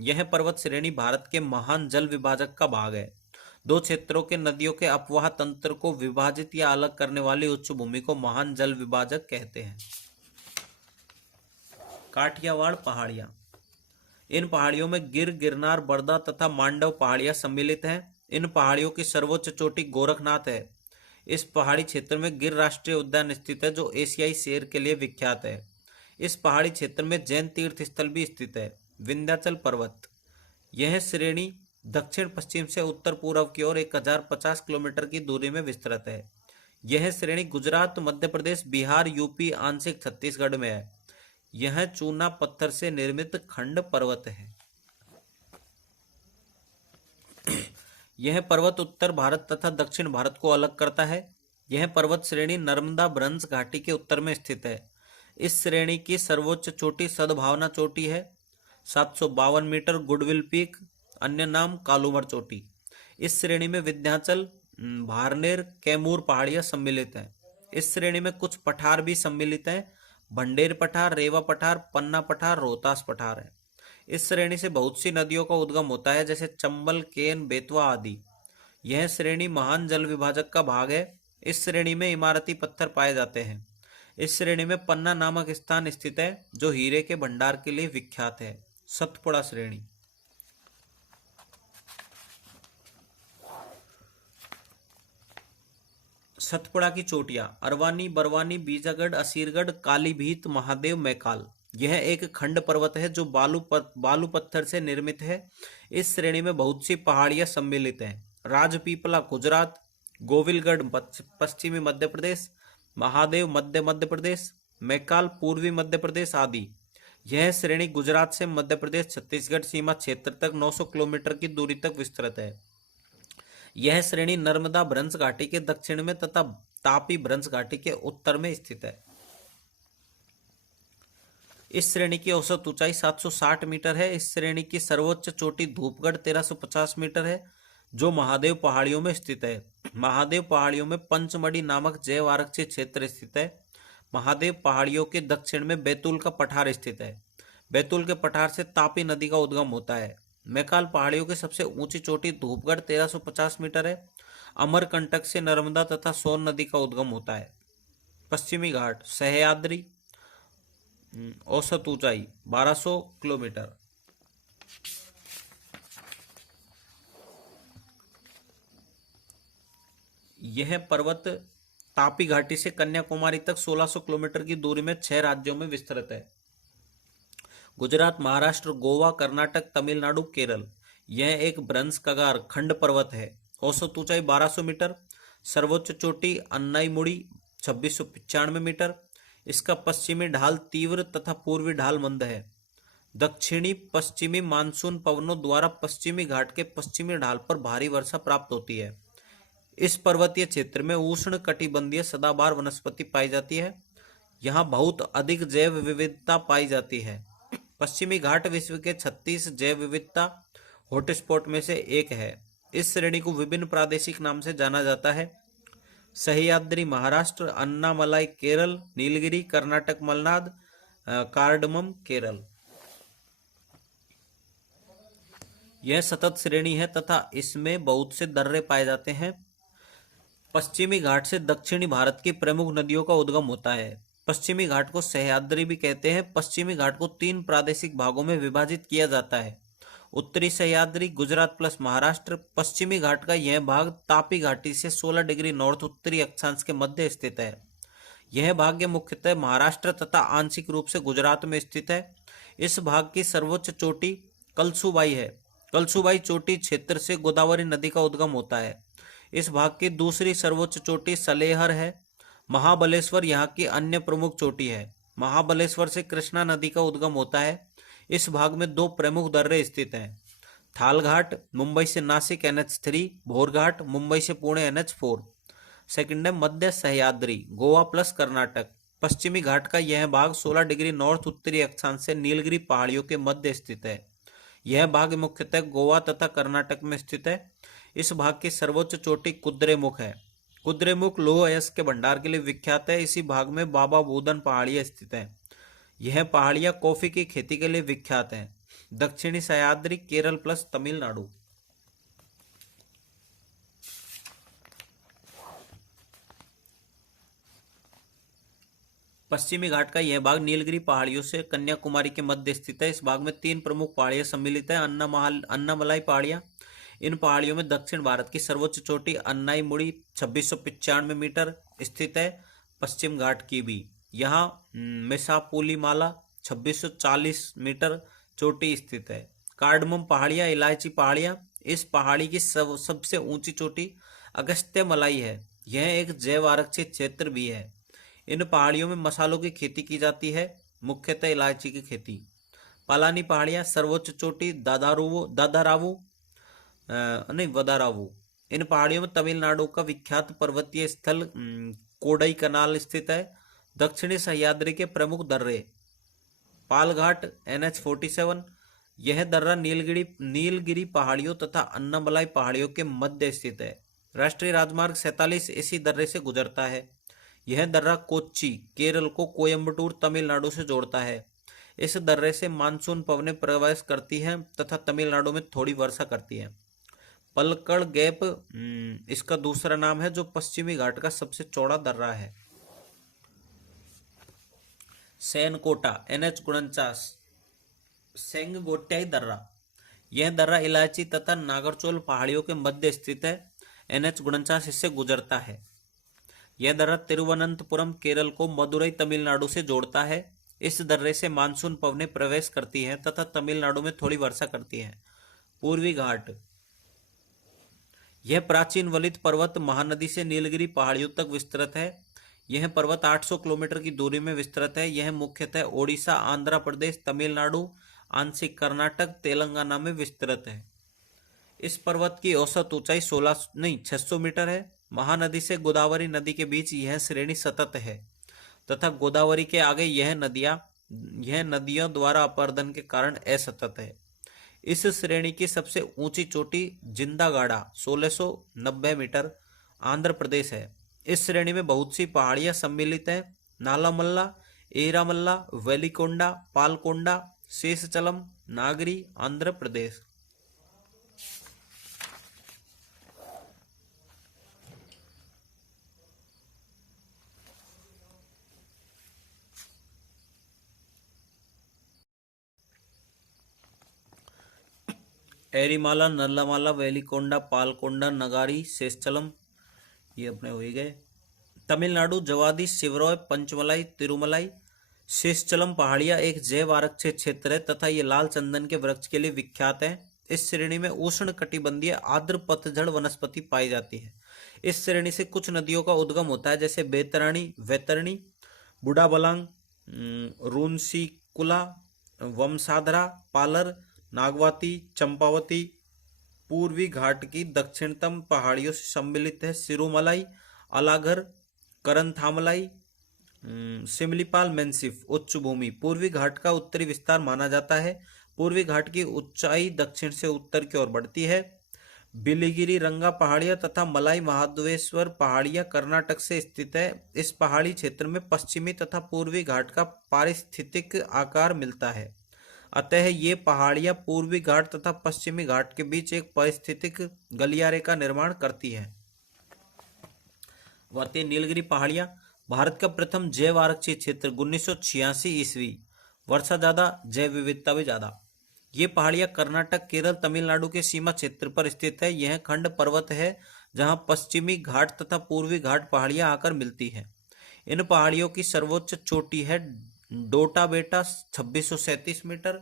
यह पर्वत श्रेणी भारत के महान जल विभाजक का भाग है। 2 क्षेत्रों के नदियों के अपवाह तंत्र को विभाजित या अलग करने वाली उच्च भूमि को महान जल विभाजक कहते हैं। काठियावाड़ पहाड़ियां: इन पहाड़ियों में गिर, गिरनार, बरदा तथा मांडव पहाड़ियां सम्मिलित हैं। इन पहाड़ियों की सर्वोच्च चोटी गोरखनाथ है। इस पहाड़ी क्षेत्र में गिर राष्ट्रीय उद्यान स्थित है जो एशियाई शेर के लिए विख्यात है। इस पहाड़ी क्षेत्र में जैन तीर्थ स्थल भी स्थित है। विंध्याचल पर्वत: यह श्रेणी दक्षिण पश्चिम से उत्तर पूर्व की ओर 1050 किलोमीटर की दूरी में विस्तृत है। यह श्रेणी गुजरात, मध्य प्रदेश, बिहार, यूपी, आंशिक छत्तीसगढ़ में है। यह चूना पत्थर से निर्मित खंड पर्वत है। यह पर्वत उत्तर भारत तथा दक्षिण भारत को अलग करता है। यह पर्वत श्रेणी नर्मदा ब्रह्मस घाटी के उत्तर में स्थित है। इस श्रेणी की सर्वोच्च चोटी सद्भावना चोटी है, 752 मीटर, गुडविल पीक, अन्य नाम कालूमर चोटी। इस श्रेणी में विंध्याचल, भारनेर, कैमूर पहाड़ियां सम्मिलित हैं। इस श्रेणी में कुछ पठार भी सम्मिलित हैं। भंडेर पठार, रेवा पठार, पन्ना पठार, रोहतास पठार है। इस श्रेणी से बहुत सी नदियों का उद्गम होता है जैसे चंबल, केन, बेतवा आदि। यह श्रेणी महान जल विभाजक का भाग है। इस श्रेणी में इमारती पत्थर पाए जाते हैं। इस श्रेणी में पन्ना नामक स्थान स्थित है जो हीरे के भंडार के लिए विख्यात है। सतपुड़ा श्रेणी: सतपुड़ा की चोटियां अरवानी, बरवानी, बीजागढ़, असीरगढ़, कालीभीत, महादेव, मैकाल। यह एक खंड पर्वत है जो बालू पत्थर से निर्मित है। इस श्रेणी में बहुत सी पहाड़ियां सम्मिलित हैं। राजपीपला गुजरात, गोविलगढ़ पश्चिमी मध्य प्रदेश, महादेव मध्य प्रदेश, मैकाल पूर्वी मध्य प्रदेश आदि। यह श्रेणी गुजरात से मध्य प्रदेश छत्तीसगढ़ सीमा क्षेत्र तक 900 किलोमीटर की दूरी तक विस्तृत है। यह श्रेणी नर्मदा भ्रंश घाटी के दक्षिण में तथा तापी भ्रंश घाटी के उत्तर में स्थित है। इस श्रेणी की औसत ऊंचाई 760 मीटर है। इस श्रेणी की सर्वोच्च चोटी धूपगढ़ 1350 मीटर है, जो महादेव पहाड़ियों में स्थित है। महादेव पहाड़ियों में पंचमढ़ी नामक जैव आरक्षित क्षेत्र स्थित है। महादेव पहाड़ियों के दक्षिण में बैतूल का पठार स्थित है। बैतूल के पठार से तापी नदी का उद्गम होता है। मैकाल पहाड़ियों की सबसे ऊंची चोटी धूपगढ़ 1350 मीटर है। अमरकंटक से नर्मदा तथा सोन नदी का उद्गम होता है। पश्चिमी घाट सह्याद्री, औसत ऊंचाई 1200 किलोमीटर। यह पर्वत तापी घाटी से कन्याकुमारी तक 1600 किलोमीटर की दूरी में 6 राज्यों में विस्तृत है। गुजरात, महाराष्ट्र, गोवा, कर्नाटक, तमिलनाडु, केरल। यह एक भ्रंश कगार खंड पर्वत है। औसत ऊंचाई 1200 मीटर। सर्वोच्च चोटी अन्नाईमुड़ी 2695 मीटर। इसका पश्चिमी ढाल तीव्र तथा पूर्वी ढाल मंद है। दक्षिणी पश्चिमी मानसून पवनों द्वारा पश्चिमी घाट के पश्चिमी ढाल पर भारी वर्षा प्राप्त होती है। इस पर्वतीय क्षेत्र में उष्ण कटिबंधीय सदाबहार वनस्पति पाई जाती है। यहाँ बहुत अधिक जैव विविधता पाई जाती है। पश्चिमी घाट विश्व के 36 जैव विविधता हॉटस्पॉट में से एक है। इस श्रेणी को विभिन्न प्रादेशिक नाम से जाना जाता है। सह्याद्री महाराष्ट्र, अन्नामलाई केरल, नीलगिरी कर्नाटक, मलनाद, कार्डमम केरल। यह सतत श्रेणी है तथा इसमें बहुत से दर्रे पाए जाते हैं। पश्चिमी घाट से दक्षिणी भारत की प्रमुख नदियों का उद्गम होता है। पश्चिमी घाट को सह्याद्री भी कहते हैं। पश्चिमी घाट को 3 प्रादेशिक भागों में विभाजित किया जाता है। उत्तरी सह्याद्री गुजरात प्लस महाराष्ट्र। पश्चिमी घाट का यह भाग तापी घाटी से 16 डिग्री नॉर्थ उत्तरी अक्षांश के मध्य स्थित है। यह भाग मुख्यतः महाराष्ट्र तथा आंशिक रूप से गुजरात में स्थित है। इस भाग की सर्वोच्च चोटी कलसुबाई है। कलसुबाई चोटी क्षेत्र से गोदावरी नदी का उद्गम होता है। इस भाग की दूसरी सर्वोच्च चोटी सलेहर है। महाबलेश्वर यहाँ की अन्य प्रमुख चोटी है। महाबलेश्वर से कृष्णा नदी का उद्गम होता है। इस भाग में 2 प्रमुख दर्रे स्थित हैं। थालघाट मुंबई से नासिक NH3, भोरघाट मुंबई से पुणे NH4। सेकंड है मध्य सह्याद्री गोवा प्लस कर्नाटक। पश्चिमी घाट का यह भाग 16 डिग्री नॉर्थ उत्तरी अक्षांश से नीलगिरी पहाड़ियों के मध्य स्थित है। यह भाग मुख्यतः गोवा तथा कर्नाटक में स्थित है। इस भाग की सर्वोच्च चोटी कुद्रेमुख है। कुद्रेमुख लौह अयस्क के भंडार के लिए विख्यात है। इसी भाग में बाबा बूदन पहाड़ियां स्थित हैं। यह पहाड़ियां कॉफी की खेती के लिए विख्यात हैं। दक्षिणी सह्याद्री केरल प्लस तमिलनाडु। पश्चिमी घाट का यह भाग नीलगिरी पहाड़ियों से कन्याकुमारी के मध्य स्थित है। इस भाग में 3 प्रमुख पहाड़ियां सम्मिलित है। अन्नामलाई पहाड़ियां। इन पहाड़ियों में दक्षिण भारत की सर्वोच्च चोटी अन्नाईमुड़ी 2695 मीटर स्थित है। पश्चिम घाट की भी यहाँ मेसापुलीमाला 2640 मीटर चोटी स्थित है। कार्डमम पहाड़ियाँ, इलायची पहाड़ियाँ। इस पहाड़ी की सबसे ऊंची चोटी अगस्त्यमलाई है। यह एक जैव आरक्षित क्षेत्र भी है। इन पहाड़ियों में मसालों की खेती की जाती है, मुख्यतः इलायची की खेती। पालानी पहाड़ियाँ सर्वोच्च चोटी वदारावू। इन पहाड़ियों में तमिलनाडु का विख्यात पर्वतीय स्थल कोडई कनाल स्थित है। दक्षिणी सह्याद्री के प्रमुख दर्रे पालघाट NH47। यह दर्रा नीलगिरी पहाड़ियों तथा अन्नामलाई पहाड़ियों के मध्य स्थित है। राष्ट्रीय राजमार्ग 47 इसी दर्रे से गुजरता है। यह दर्रा कोच्चि केरल को कोयम्बटूर तमिलनाडु से जोड़ता है। इस दर्रे से मानसून पवनें प्रवेश करती हैं तथा तमिलनाडु में थोड़ी वर्षा करती हैं। पलक्कड़ गैप इसका दूसरा नाम है, जो पश्चिमी घाट का सबसे चौड़ा दर्रा है। सैनकोटा NH49 सेंगगोट्याई दर्रा। यह दर्रा इलायची तथा नागरचोल पहाड़ियों के मध्य स्थित है। NH49 इससे गुजरता है। यह दर्रा तिरुवनंतपुरम केरल को मदुरई तमिलनाडु से जोड़ता है। इस दर्रे से मानसून पवनें प्रवेश करती हैं तथा तमिलनाडु में थोड़ी वर्षा करती हैं। पूर्वी घाट। यह प्राचीन वलित पर्वत महानदी से नीलगिरी पहाड़ियों तक विस्तृत है। यह पर्वत 800 किलोमीटर की दूरी में विस्तृत है। यह मुख्यतः ओडिशा, आंध्र प्रदेश, तमिलनाडु, आंशिक कर्नाटक, तेलंगाना में विस्तृत है। इस पर्वत की औसत ऊंचाई 600 मीटर है। महानदी से गोदावरी नदी के बीच यह श्रेणी सतत है तथा गोदावरी के आगे यह नदियों द्वारा अपरदन के कारण असतत है। इस श्रेणी की सबसे ऊंची चोटी जिंदागाड़ा 1690 मीटर आंध्र प्रदेश है। इस श्रेणी में बहुत सी पहाड़ियां सम्मिलित हैं। नालामल्ला, एरामल्ला, वेलिकोंडा, पालकोंडा, शेषचलम, नागरी, आंध्र प्रदेश। एरीमाला, नल्लामाला, वेलिकोंडा, पालकोंडा, नगारी, शेषचलम ये अपने हो ही गए। तमिलनाडु जवादी, शिवरॉय, पंचमलाई, तिरुमलाई, शेषचलम पहाड़ियां एक जैव आरक्षित क्षेत्र है तथा ये लाल चंदन के वृक्ष के लिए विख्यात है। इस श्रेणी में उष्ण कटिबंधीय आर्द्र पतझड़ वनस्पति पाई जाती है। इस श्रेणी से कुछ नदियों का उद्गम होता है, जैसे वैतरणी, बुढ़ाबलांग, रूनसीकुला, वमसाधरा, पालर, नागवाती, चंपावती। पूर्वी घाट की दक्षिणतम पहाड़ियों से सम्मिलित है सिरुमलाई, अलाघर, करनथामलाई, सिमलीपाल मेंसिफ उच्च भूमि। पूर्वी घाट का उत्तरी विस्तार माना जाता है। पूर्वी घाट की ऊंचाई दक्षिण से उत्तर की ओर बढ़ती है। बिलिगिरी रंगा पहाड़ियां तथा मलाई महादेवेश्वर पहाड़ियां कर्नाटक से स्थित है। इस पहाड़ी क्षेत्र में पश्चिमी तथा पूर्वी घाट का पारिस्थितिक आकार मिलता है। अतः ये पहाड़ियां पूर्वी घाट तथा पश्चिमी घाट के बीच एक पारिस्थितिक गलियारे का निर्माण करती है। वाती नीलगिरी पहाड़ियां भारत का प्रथम जैव आरक्षित क्षेत्र 1986 ईस्वी। वर्षा ज्यादा, जैव विविधता भी ज्यादा। ये पहाड़ियां कर्नाटक, केरल, तमिलनाडु के सीमा क्षेत्र पर स्थित है। यह खंड पर्वत है जहां पश्चिमी घाट तथा पूर्वी घाट पहाड़ियां आकर मिलती है। इन पहाड़ियों की सर्वोच्च चोटी है डोटा बेटा 2637 मीटर।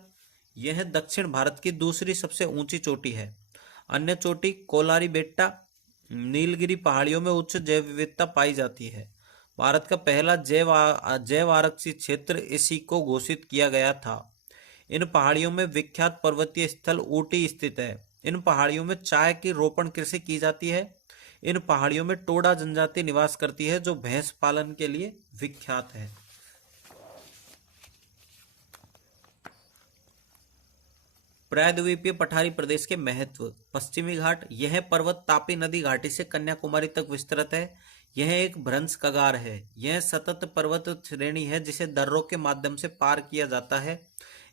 यह दक्षिण भारत की दूसरी सबसे ऊंची चोटी है। अन्य चोटी कोलारी बेट्टा, नीलगिरी पहाड़ियों में उच्च जैव विविधता पाई जाती है। भारत का पहला जैव आरक्षित क्षेत्र इसी को घोषित किया गया था। इन पहाड़ियों में विख्यात पर्वतीय स्थल ऊटी स्थित है। इन पहाड़ियों में चाय की रोपण कृषि की जाती है। इन पहाड़ियों में टोडा जनजाति निवास करती है जो भैंस पालन के लिए विख्यात है। प्रायद्वीपीय पठारी प्रदेश के महत्व। पश्चिमी घाट, यह पर्वत तापी नदी घाटी से कन्याकुमारी तक विस्तृत है। यह एक भ्रंश कगार है। यह सतत पर्वत श्रेणी है जिसे दर्रों के माध्यम से पार किया जाता है।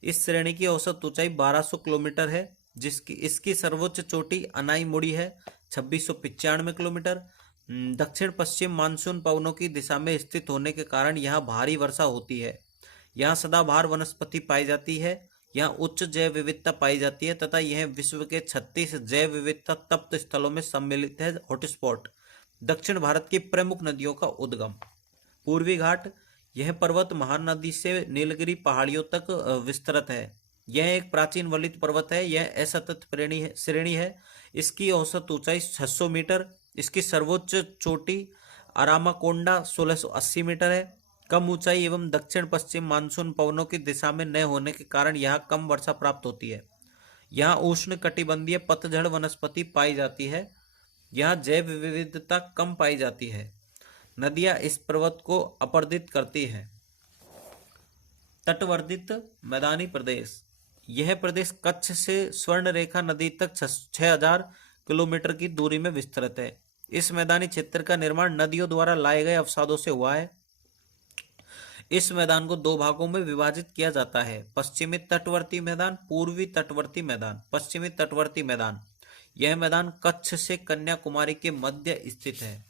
इस श्रेणी की औसत ऊंचाई 1200 किलोमीटर है। इसकी सर्वोच्च चोटी अनाईमुड़ी है 2695 किलोमीटर। दक्षिण पश्चिम मानसून पवनों की दिशा में स्थित होने के कारण यहाँ भारी वर्षा होती है। यहाँ सदाबहार वनस्पति पाई जाती है। यहाँ उच्च जैव विविधता पाई जाती है तथा यह विश्व के 36 जैव विविधता तप्त स्थलों में सम्मिलित है। हॉटस्पॉट। दक्षिण भारत की प्रमुख नदियों का उद्गम। पूर्वी घाट, यह पर्वत महानदी से नीलगिरी पहाड़ियों तक विस्तृत है। यह एक प्राचीन वलित पर्वत है। यह असतत श्रेणी है। इसकी औसत ऊंचाई 600 मीटर। इसकी सर्वोच्च चोटी अरामाकोंडा 1680 मीटर है। कम ऊंचाई एवं दक्षिण पश्चिम मानसून पवनों की दिशा में न होने के कारण यहाँ कम वर्षा प्राप्त होती है। यहाँ उष्ण कटिबंधीय पतझड़ वनस्पति पाई जाती है। यहाँ जैव विविधता कम पाई जाती है। नदियां इस पर्वत को अपरदित करती हैं। तटवर्धित मैदानी प्रदेश, यह प्रदेश कच्छ से स्वर्णरेखा नदी तक 6000 किलोमीटर की दूरी में विस्तृत है। इस मैदानी क्षेत्र का निर्माण नदियों द्वारा लाए गए अवसादों से हुआ है। इस मैदान को दो भागों में विभाजित किया जाता है, पश्चिमी तटवर्ती मैदान, पूर्वी तटवर्ती मैदान। पश्चिमी तटवर्ती मैदान, यह मैदान कच्छ से कन्याकुमारी के मध्य स्थित है।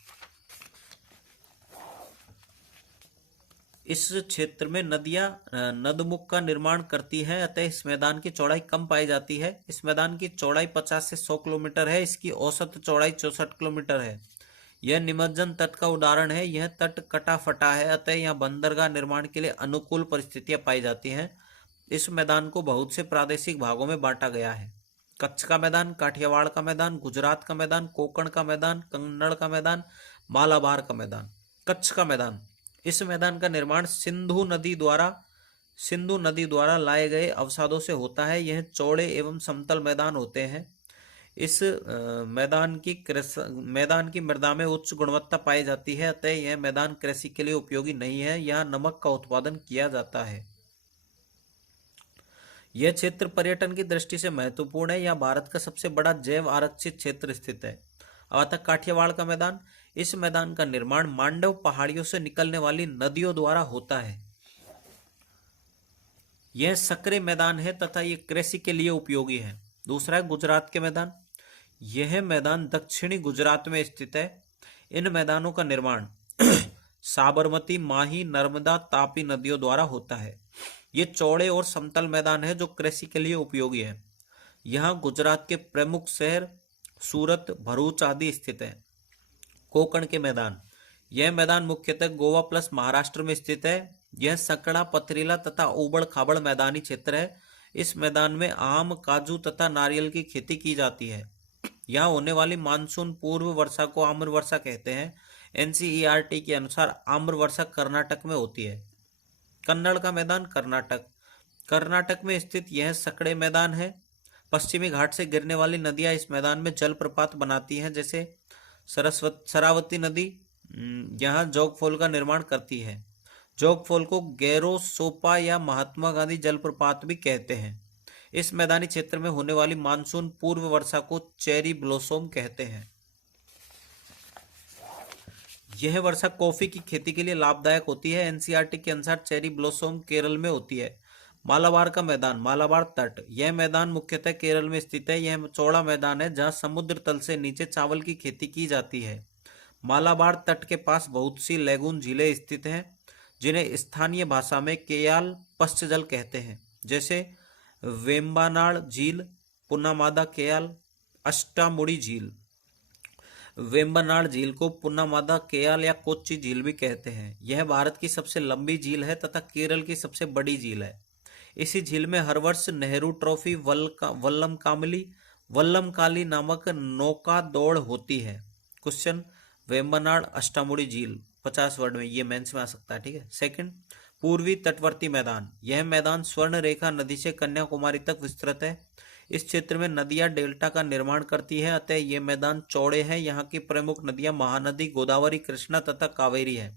इस क्षेत्र में नदियां नदमुख का निर्माण करती हैं, अतः इस मैदान की चौड़ाई कम पाई जाती है। इस मैदान की चौड़ाई 50 से 100 किलोमीटर है। इसकी औसत चौड़ाई 64 किलोमीटर है। यह निमज्जन तट का उदाहरण है। यह तट कटा फटा है, अतः यहाँ बंदरगाह निर्माण के लिए अनुकूल परिस्थितियां पाई जाती हैं। इस मैदान को बहुत से प्रादेशिक भागों में बांटा गया है। कच्छ का मैदान, काठियावाड़ का मैदान, गुजरात का मैदान, कोंकण का मैदान, कन्नड़ का मैदान, मालाबार का मैदान। कच्छ का मैदान, इस मैदान का निर्माण सिंधु नदी द्वारा लाए गए अवसादों से होता है। यह चौड़े एवं समतल मैदान होते हैं। इस मैदान की मृदा में उच्च गुणवत्ता पाई जाती है, अतः यह मैदान कृषि के लिए उपयोगी नहीं है। यहाँ नमक का उत्पादन किया जाता है। यह क्षेत्र पर्यटन की दृष्टि से महत्वपूर्ण है। यहाँ भारत का सबसे बड़ा जैव आरक्षित क्षेत्र स्थित है। अब आता काठियावाड़ का मैदान। इस मैदान का निर्माण मांडव पहाड़ियों से निकलने वाली नदियों द्वारा होता है। यह संकरे मैदान है तथा यह कृषि के लिए उपयोगी है। दूसरा है गुजरात के मैदान। यह मैदान दक्षिणी गुजरात में स्थित है। इन मैदानों का निर्माण साबरमती, माही, नर्मदा, तापी नदियों द्वारा होता है। ये चौड़े और समतल मैदान है जो कृषि के लिए उपयोगी है। यहाँ गुजरात के प्रमुख शहर सूरत, भरूच आदि स्थित है। कोंकण के मैदान। यह मैदान मुख्यतः गोवा प्लस महाराष्ट्र में स्थित है। यह सकड़ा, पथरीला तथा ऊबड़ खाबड़ मैदानी क्षेत्र है। इस मैदान में आम, काजू तथा नारियल की खेती की जाती है। यहाँ होने वाली मानसून पूर्व वर्षा को आम्र वर्षा कहते हैं। एनसीईआरटी के अनुसार आम्र वर्षा कर्नाटक में होती है। कन्नड़ का मैदान, कर्नाटक में स्थित यह सकड़े मैदान है। पश्चिमी घाट से गिरने वाली नदियां इस मैदान में जलप्रपात बनाती हैं, जैसे शरावती नदी यहाँ जोगफॉल का निर्माण करती है। जोगफॉल को गैरो सोपा या महात्मा गांधी जलप्रपात भी कहते हैं। इस मैदानी क्षेत्र में होने वाली मानसून पूर्व वर्षा को चेरी ब्लॉसम कहते हैं। यह वर्षा कॉफी की खेती के लिए लाभदायक होती है। एनसीईआरटी के अनुसार चेरी ब्लॉसम केरल में होती है। मालाबार का मैदान, मालाबार तट। यह मैदान मुख्यतः केरल में स्थित है। यह चौड़ा मैदान है जहां समुद्र तल से नीचे चावल की खेती की जाती है। मालाबार तट के पास बहुत सी लैगून झीलें स्थित हैं, जिन्हें स्थानीय भाषा में केयाल पश्चजल कहते हैं, जैसे वेम्बानाड़ झील, पुन्नामादा केयाल, अष्टामुड़ी झील। वेम्बनाड झील को पुन्नामादा केयाल या कोच्चि झील भी कहते हैं। यह भारत की सबसे लंबी झील है तथा केरल की सबसे बड़ी झील है। इसी झील में हर वर्ष नेहरू ट्रॉफी वल्लम काली नामक नौका दौड़ होती है। क्वेश्चन, वेम्बनाड अष्टामुड़ी झील 50 वर्ड में, ये मेंस में आ सकता है, ठीक है। सेकंड, पूर्वी तटवर्ती मैदान। यह मैदान स्वर्ण रेखा नदी से कन्याकुमारी तक विस्तृत है। इस क्षेत्र में नदियां डेल्टा का निर्माण करती हैं, अतः ये मैदान चौड़े हैं। यहाँ की प्रमुख नदियां महानदी, गोदावरी, कृष्णा तथा कावेरी है।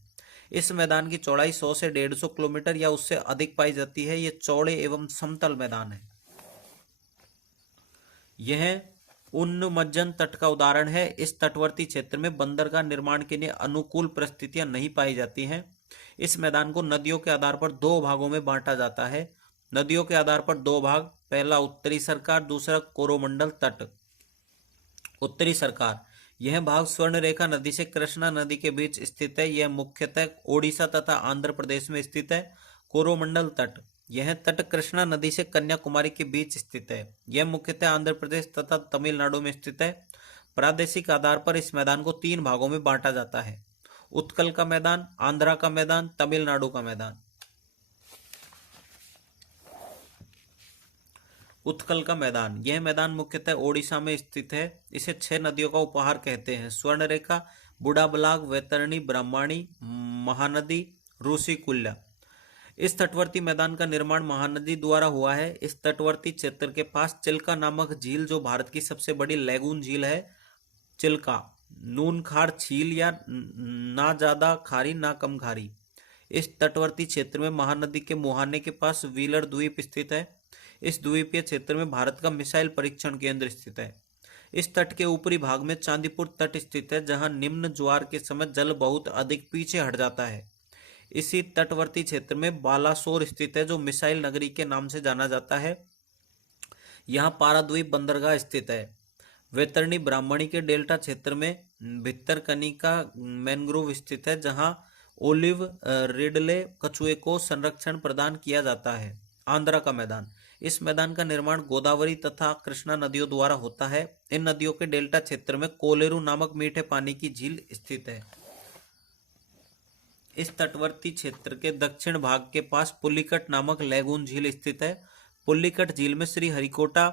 इस मैदान की चौड़ाई 100 से 150 किलोमीटर या उससे अधिक पाई जाती है। ये चौड़े एवं समतल मैदान है। यह उन्मज्जन तट का उदाहरण है। इस तटवर्ती क्षेत्र में बंदरगाह निर्माण के लिए अनुकूल परिस्थितियां नहीं पाई जाती हैं। इस मैदान को नदियों के आधार पर दो भागों में बांटा जाता है। नदियों के आधार पर दो भाग, पहला उत्तरी सरकार, दूसरा कोरोमंडल तट। उत्तरी सरकार, यह भाग स्वर्णरेखा नदी से कृष्णा नदी के बीच स्थित है। यह मुख्यतः ओडिशा तथा आंध्र प्रदेश में स्थित है। कोरोमंडल तट, यह तट कृष्णा नदी से कन्याकुमारी के बीच स्थित है। यह मुख्यतः आंध्र प्रदेश तथा तमिलनाडु में स्थित है। प्रादेशिक आधार पर इस मैदान को 3 भागों में बांटा जाता है: उत्कल का मैदान, आंध्रा का मैदान, तमिलनाडु का मैदान। उत्कल का मैदान, यह मैदान मुख्यतः ओडिशा में स्थित है। इसे 6 नदियों का उपहार कहते हैं: स्वर्णरेखा, बुढ़ाबलाग, वैतरणी, ब्राह्मणी, महानदी, रूसीकुल्या। इस तटवर्ती मैदान का निर्माण महानदी द्वारा हुआ है। इस तटवर्ती क्षेत्र के पास चिल्का नामक झील, जो भारत की सबसे बड़ी लैगून झील है, चिल्का नूनखार झील या ना ज्यादा खारी ना कम खारी। इस तटवर्ती क्षेत्र में महानदी के मुहाने के पास व्हीलर द्वीप स्थित है। इस द्वीपीय क्षेत्र में भारत का मिसाइल परीक्षण केंद्र स्थित है। इस तट के ऊपरी भाग में चांदीपुर तट स्थित है, जहां निम्न ज्वार के समय जल बहुत अधिक पीछे हट जाता है। इसी तटवर्ती क्षेत्र में बालासोर स्थित है, जो मिसाइल नगरी के नाम से जाना जाता है। यहाँ पाराद्वीप बंदरगाह स्थित है। वैतरणी ब्राह्मणी के डेल्टा क्षेत्र में भितरकनिका मैंग्रोव स्थित है, जहां ओलिव रिडले कछुए को संरक्षण प्रदान किया जाता है। आंध्रा का मैदान, इस मैदान का निर्माण गोदावरी तथा कृष्णा नदियों द्वारा होता है। इन नदियों के डेल्टा क्षेत्र में कोलेरू नामक मीठे पानी की झील स्थित है। इस तटवर्ती क्षेत्र के दक्षिण भाग के पास पुलिकट नामक लैगून झील स्थित है। पुलिकट झील में श्री हरिकोटा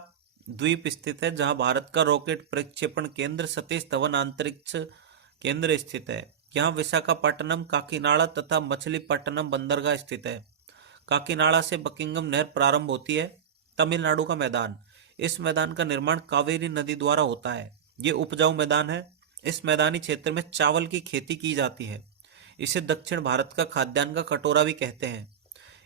द्वीप स्थित है, जहां भारत का रॉकेट प्रक्षेपण केंद्र सतीश धवन अंतरिक्ष केंद्र स्थित है। यहाँ विशाखापट्टनम, काकीनाड़ा तथा मछलीपट्टनम बंदरगाह स्थित है। काकीनाड़ा से बकिंगम नहर प्रारंभ होती है। तमिलनाडु का मैदान, इस मैदान का निर्माण कावेरी नदी द्वारा होता है। ये उपजाऊ मैदान है। इस मैदानी क्षेत्र में चावल की खेती की जाती है। इसे दक्षिण भारत का खाद्यान्न का कटोरा भी कहते हैं।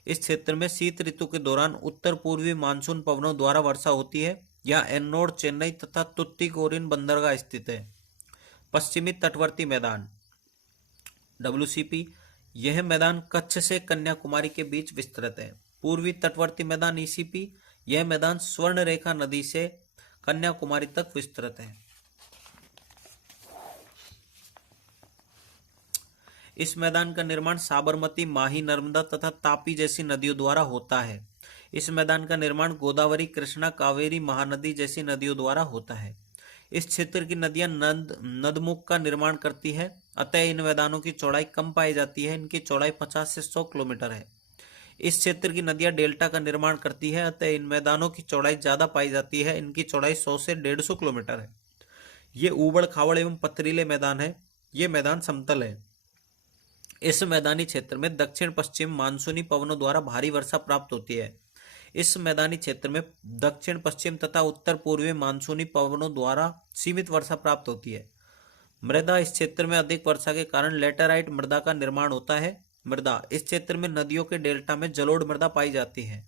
इस क्षेत्र में शीत ऋतु के दौरान उत्तर पूर्वी मानसून पवनों द्वारा वर्षा होती है। यहाँ एन्नोर, चेन्नई तथा तुत्तिकोरिन बंदरगाह स्थित है। पश्चिमी तटवर्ती मैदान WCP, यह मैदान कच्छ से कन्याकुमारी के बीच विस्तृत है। पूर्वी तटवर्ती मैदान ECP, यह मैदान स्वर्णरेखा नदी से कन्याकुमारी तक विस्तृत है। इस मैदान का निर्माण साबरमती, माही, नर्मदा तथा तापी जैसी नदियों द्वारा होता है। इस मैदान का निर्माण गोदावरी, कृष्णा, कावेरी, महानदी जैसी नदियों द्वारा होता है। इस क्षेत्र की नदियां नदमुख का निर्माण करती है, अतः इन मैदानों की चौड़ाई कम पाई जाती है। इनकी चौड़ाई 50 से 100 किलोमीटर है। इस क्षेत्र की नदियां डेल्टा का निर्माण करती है, अतः इन मैदानों की चौड़ाई ज्यादा पाई जाती है। इनकी चौड़ाई 100 से 150 किलोमीटर है। ये ऊबड़ खाबड़ एवं पथरीले मैदान है। ये मैदान समतल है। इस मैदानी क्षेत्र में दक्षिण पश्चिम मानसूनी पवनों द्वारा भारी वर्षा प्राप्त होती है। इस मैदानी क्षेत्र में दक्षिण पश्चिम तथा उत्तर पूर्वी मानसूनी पवनों द्वारा सीमित वर्षा प्राप्त होती है। मृदा, इस क्षेत्र में अधिक वर्षा के कारण लेटेराइट मृदा का निर्माण होता है। मृदा, इस क्षेत्र में नदियों के डेल्टा में जलोढ़ मृदा पाई जाती है।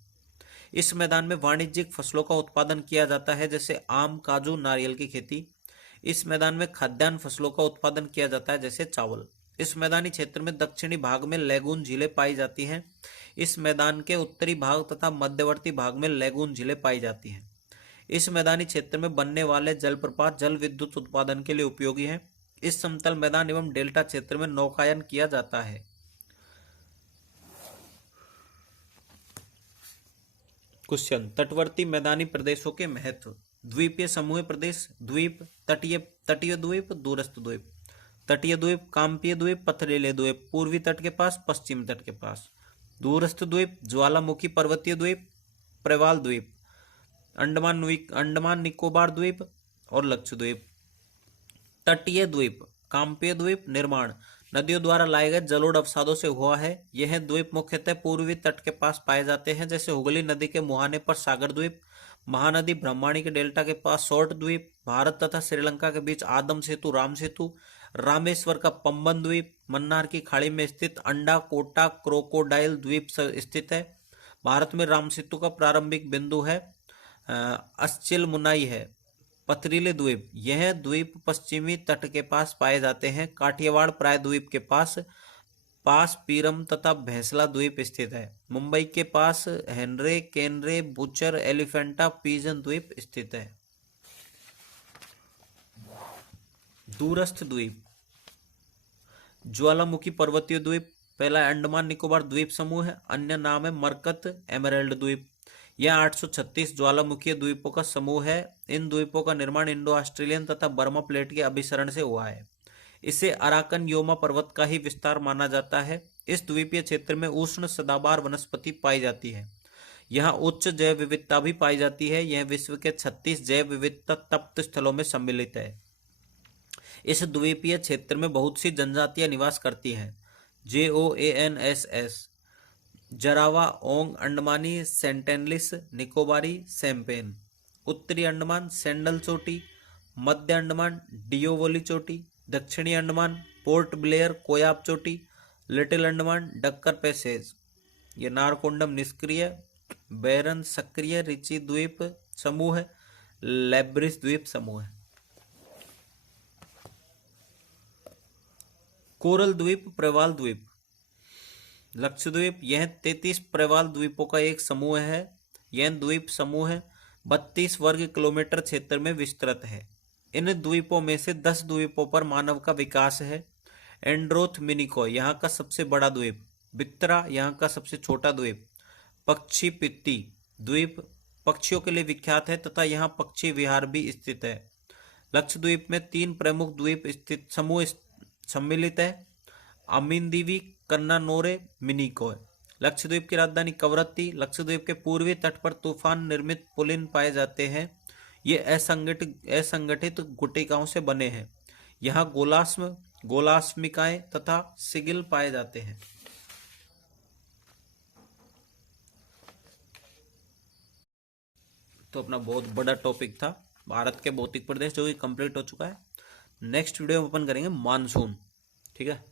इस मैदान में वाणिज्यिक फसलों का उत्पादन किया जाता है, जैसे आम, काजू, नारियल की खेती। इस मैदान में खाद्यान्न फसलों का उत्पादन किया जाता है, जैसे चावल। इस मैदानी क्षेत्र में दक्षिणी भाग में लैगून झीलें पाई जाती हैं। इस मैदान के उत्तरी भाग तथा मध्यवर्ती भाग में लैगून झीलें पाई जाती हैं। इस मैदानी क्षेत्र में बनने वाले जलप्रपात जल विद्युत उत्पादन के लिए उपयोगी हैं। इस समतल मैदान एवं डेल्टा क्षेत्र में नौकायन किया जाता है। क्वेश्चन, तटवर्ती मैदानी प्रदेशों के महत्व। द्वीपीय समूह प्रदेश, द्वीप, तटीय द्वीप, दूरस्थ द्वीप। तटीय द्वीप, काम्पीय द्वीप, पथरीले द्वीप, पूर्वी तट के पास, पश्चिमी तट के पास। दूरस्थ द्वीप, ज्वालामुखी पर्वतीय द्वीप, प्रवाल द्वीप, अंडमान निकोबार द्वीप और लक्षद्वीप। तटीय द्वीप, काम्पीय द्वीप, निर्माण नदियों द्वारा लाए गए जलोढ़ अवसादों से हुआ है। यह द्वीप मुख्यतः पूर्वी तट के पास पाए जाते हैं, जैसे हुगली नदी के मुहाने पर सागर द्वीप, महानदी ब्रह्मणी के डेल्टा के पास शॉर्ट द्वीप, भारत तथा श्रीलंका के बीच आदम सेतु, राम सेतु, रामेश्वर का पंबन द्वीप, मन्नार की खाड़ी में स्थित अंडा कोटा क्रोकोडाइल द्वीप स्थित है। भारत में राम सेतु का प्रारंभिक बिंदु है अस्चिल मुनाई है। पथरीले द्वीप, यह द्वीप पश्चिमी तट के पास पाए जाते हैं। काठियावाड़ प्रायद्वीप के पास पीरम तथा भैंसला द्वीप स्थित है। मुंबई के पास हेनरे, केनरे, बुचर, एलिफेंटा, पिजन द्वीप स्थित है। दूरस्थ द्वीप, ज्वालामुखी पर्वतीय द्वीप, पहला अंडमान निकोबार द्वीप समूह है, अन्य नाम है मरकत एमराल्ड द्वीप। यह 836 ज्वालामुखी द्वीपों का समूह है। इन द्वीपों का निर्माण इंडो ऑस्ट्रेलियन तथा बर्मा प्लेट के अभिसरण से हुआ है। इसे अराकन योमा पर्वत का ही विस्तार माना जाता है। इस द्वीपीय क्षेत्र में उष्ण सदाबहार वनस्पति पाई जाती है। यहाँ उच्च जैव विविधता भी पाई जाती है। यह विश्व के 36 जैव विविधता तप्त स्थलों में सम्मिलित है। इस द्वीपीय क्षेत्र में बहुत सी जनजातियां निवास करती हैं। JOANSS, जरावा, ओंग, अंडमानी, सेंटेनलिस, निकोबारी, सैम्पेन। उत्तरी अंडमान सैंडल चोटी, मध्य अंडमान डियोवोली चोटी, दक्षिणी अंडमान पोर्ट ब्लेयर, कोयाब चोटी, लिटिल अंडमान डक्कर पैसेज। ये नारकोंडम निष्क्रिय, बैरन सक्रिय, रिची द्वीप समूह है, लैब्रिस द्वीप समूह है। कोरल द्वीप, प्रवाल द्वीप, लक्षद्वीप, यह 33 प्रवाल द्वीपों का एक समूह है। यह द्वीप समूह 32 वर्ग किलोमीटर क्षेत्र में विस्तृत है। इन द्वीपों में से 10 द्वीपों पर मानव का विकास है। एंड्रोथ मिनिको यहाँ का सबसे बड़ा द्वीप, बित्रा यहाँ का सबसे छोटा द्वीप। पक्षी पित्ती द्वीप पक्षियों के लिए विख्यात है तथा यहाँ पक्षी विहार भी स्थित है। लक्षद्वीप में 3 प्रमुख द्वीप स्थित समूह सम्मिलित है, अमीनदीवी, कन्नानोरे, मिनिकोय। लक्षद्वीप की राजधानी कवरत्ती। लक्षद्वीप के पूर्वी तट पर तूफान निर्मित पुलिन पाए जाते हैं। ये असंगठित गुटिकाओं से बने हैं। यहाँ गोलास्मिकाएं तथा सिगिल पाए जाते हैं। तो अपना बहुत बड़ा टॉपिक था भारत के भौतिक प्रदेश, जो कि कंप्लीट हो चुका है। नेक्स्ट वीडियो में अपन करेंगे मानसून। ठीक है,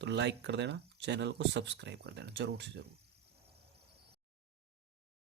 तो लाइक कर देना, चैनल को सब्सक्राइब कर देना जरूर से जरूर।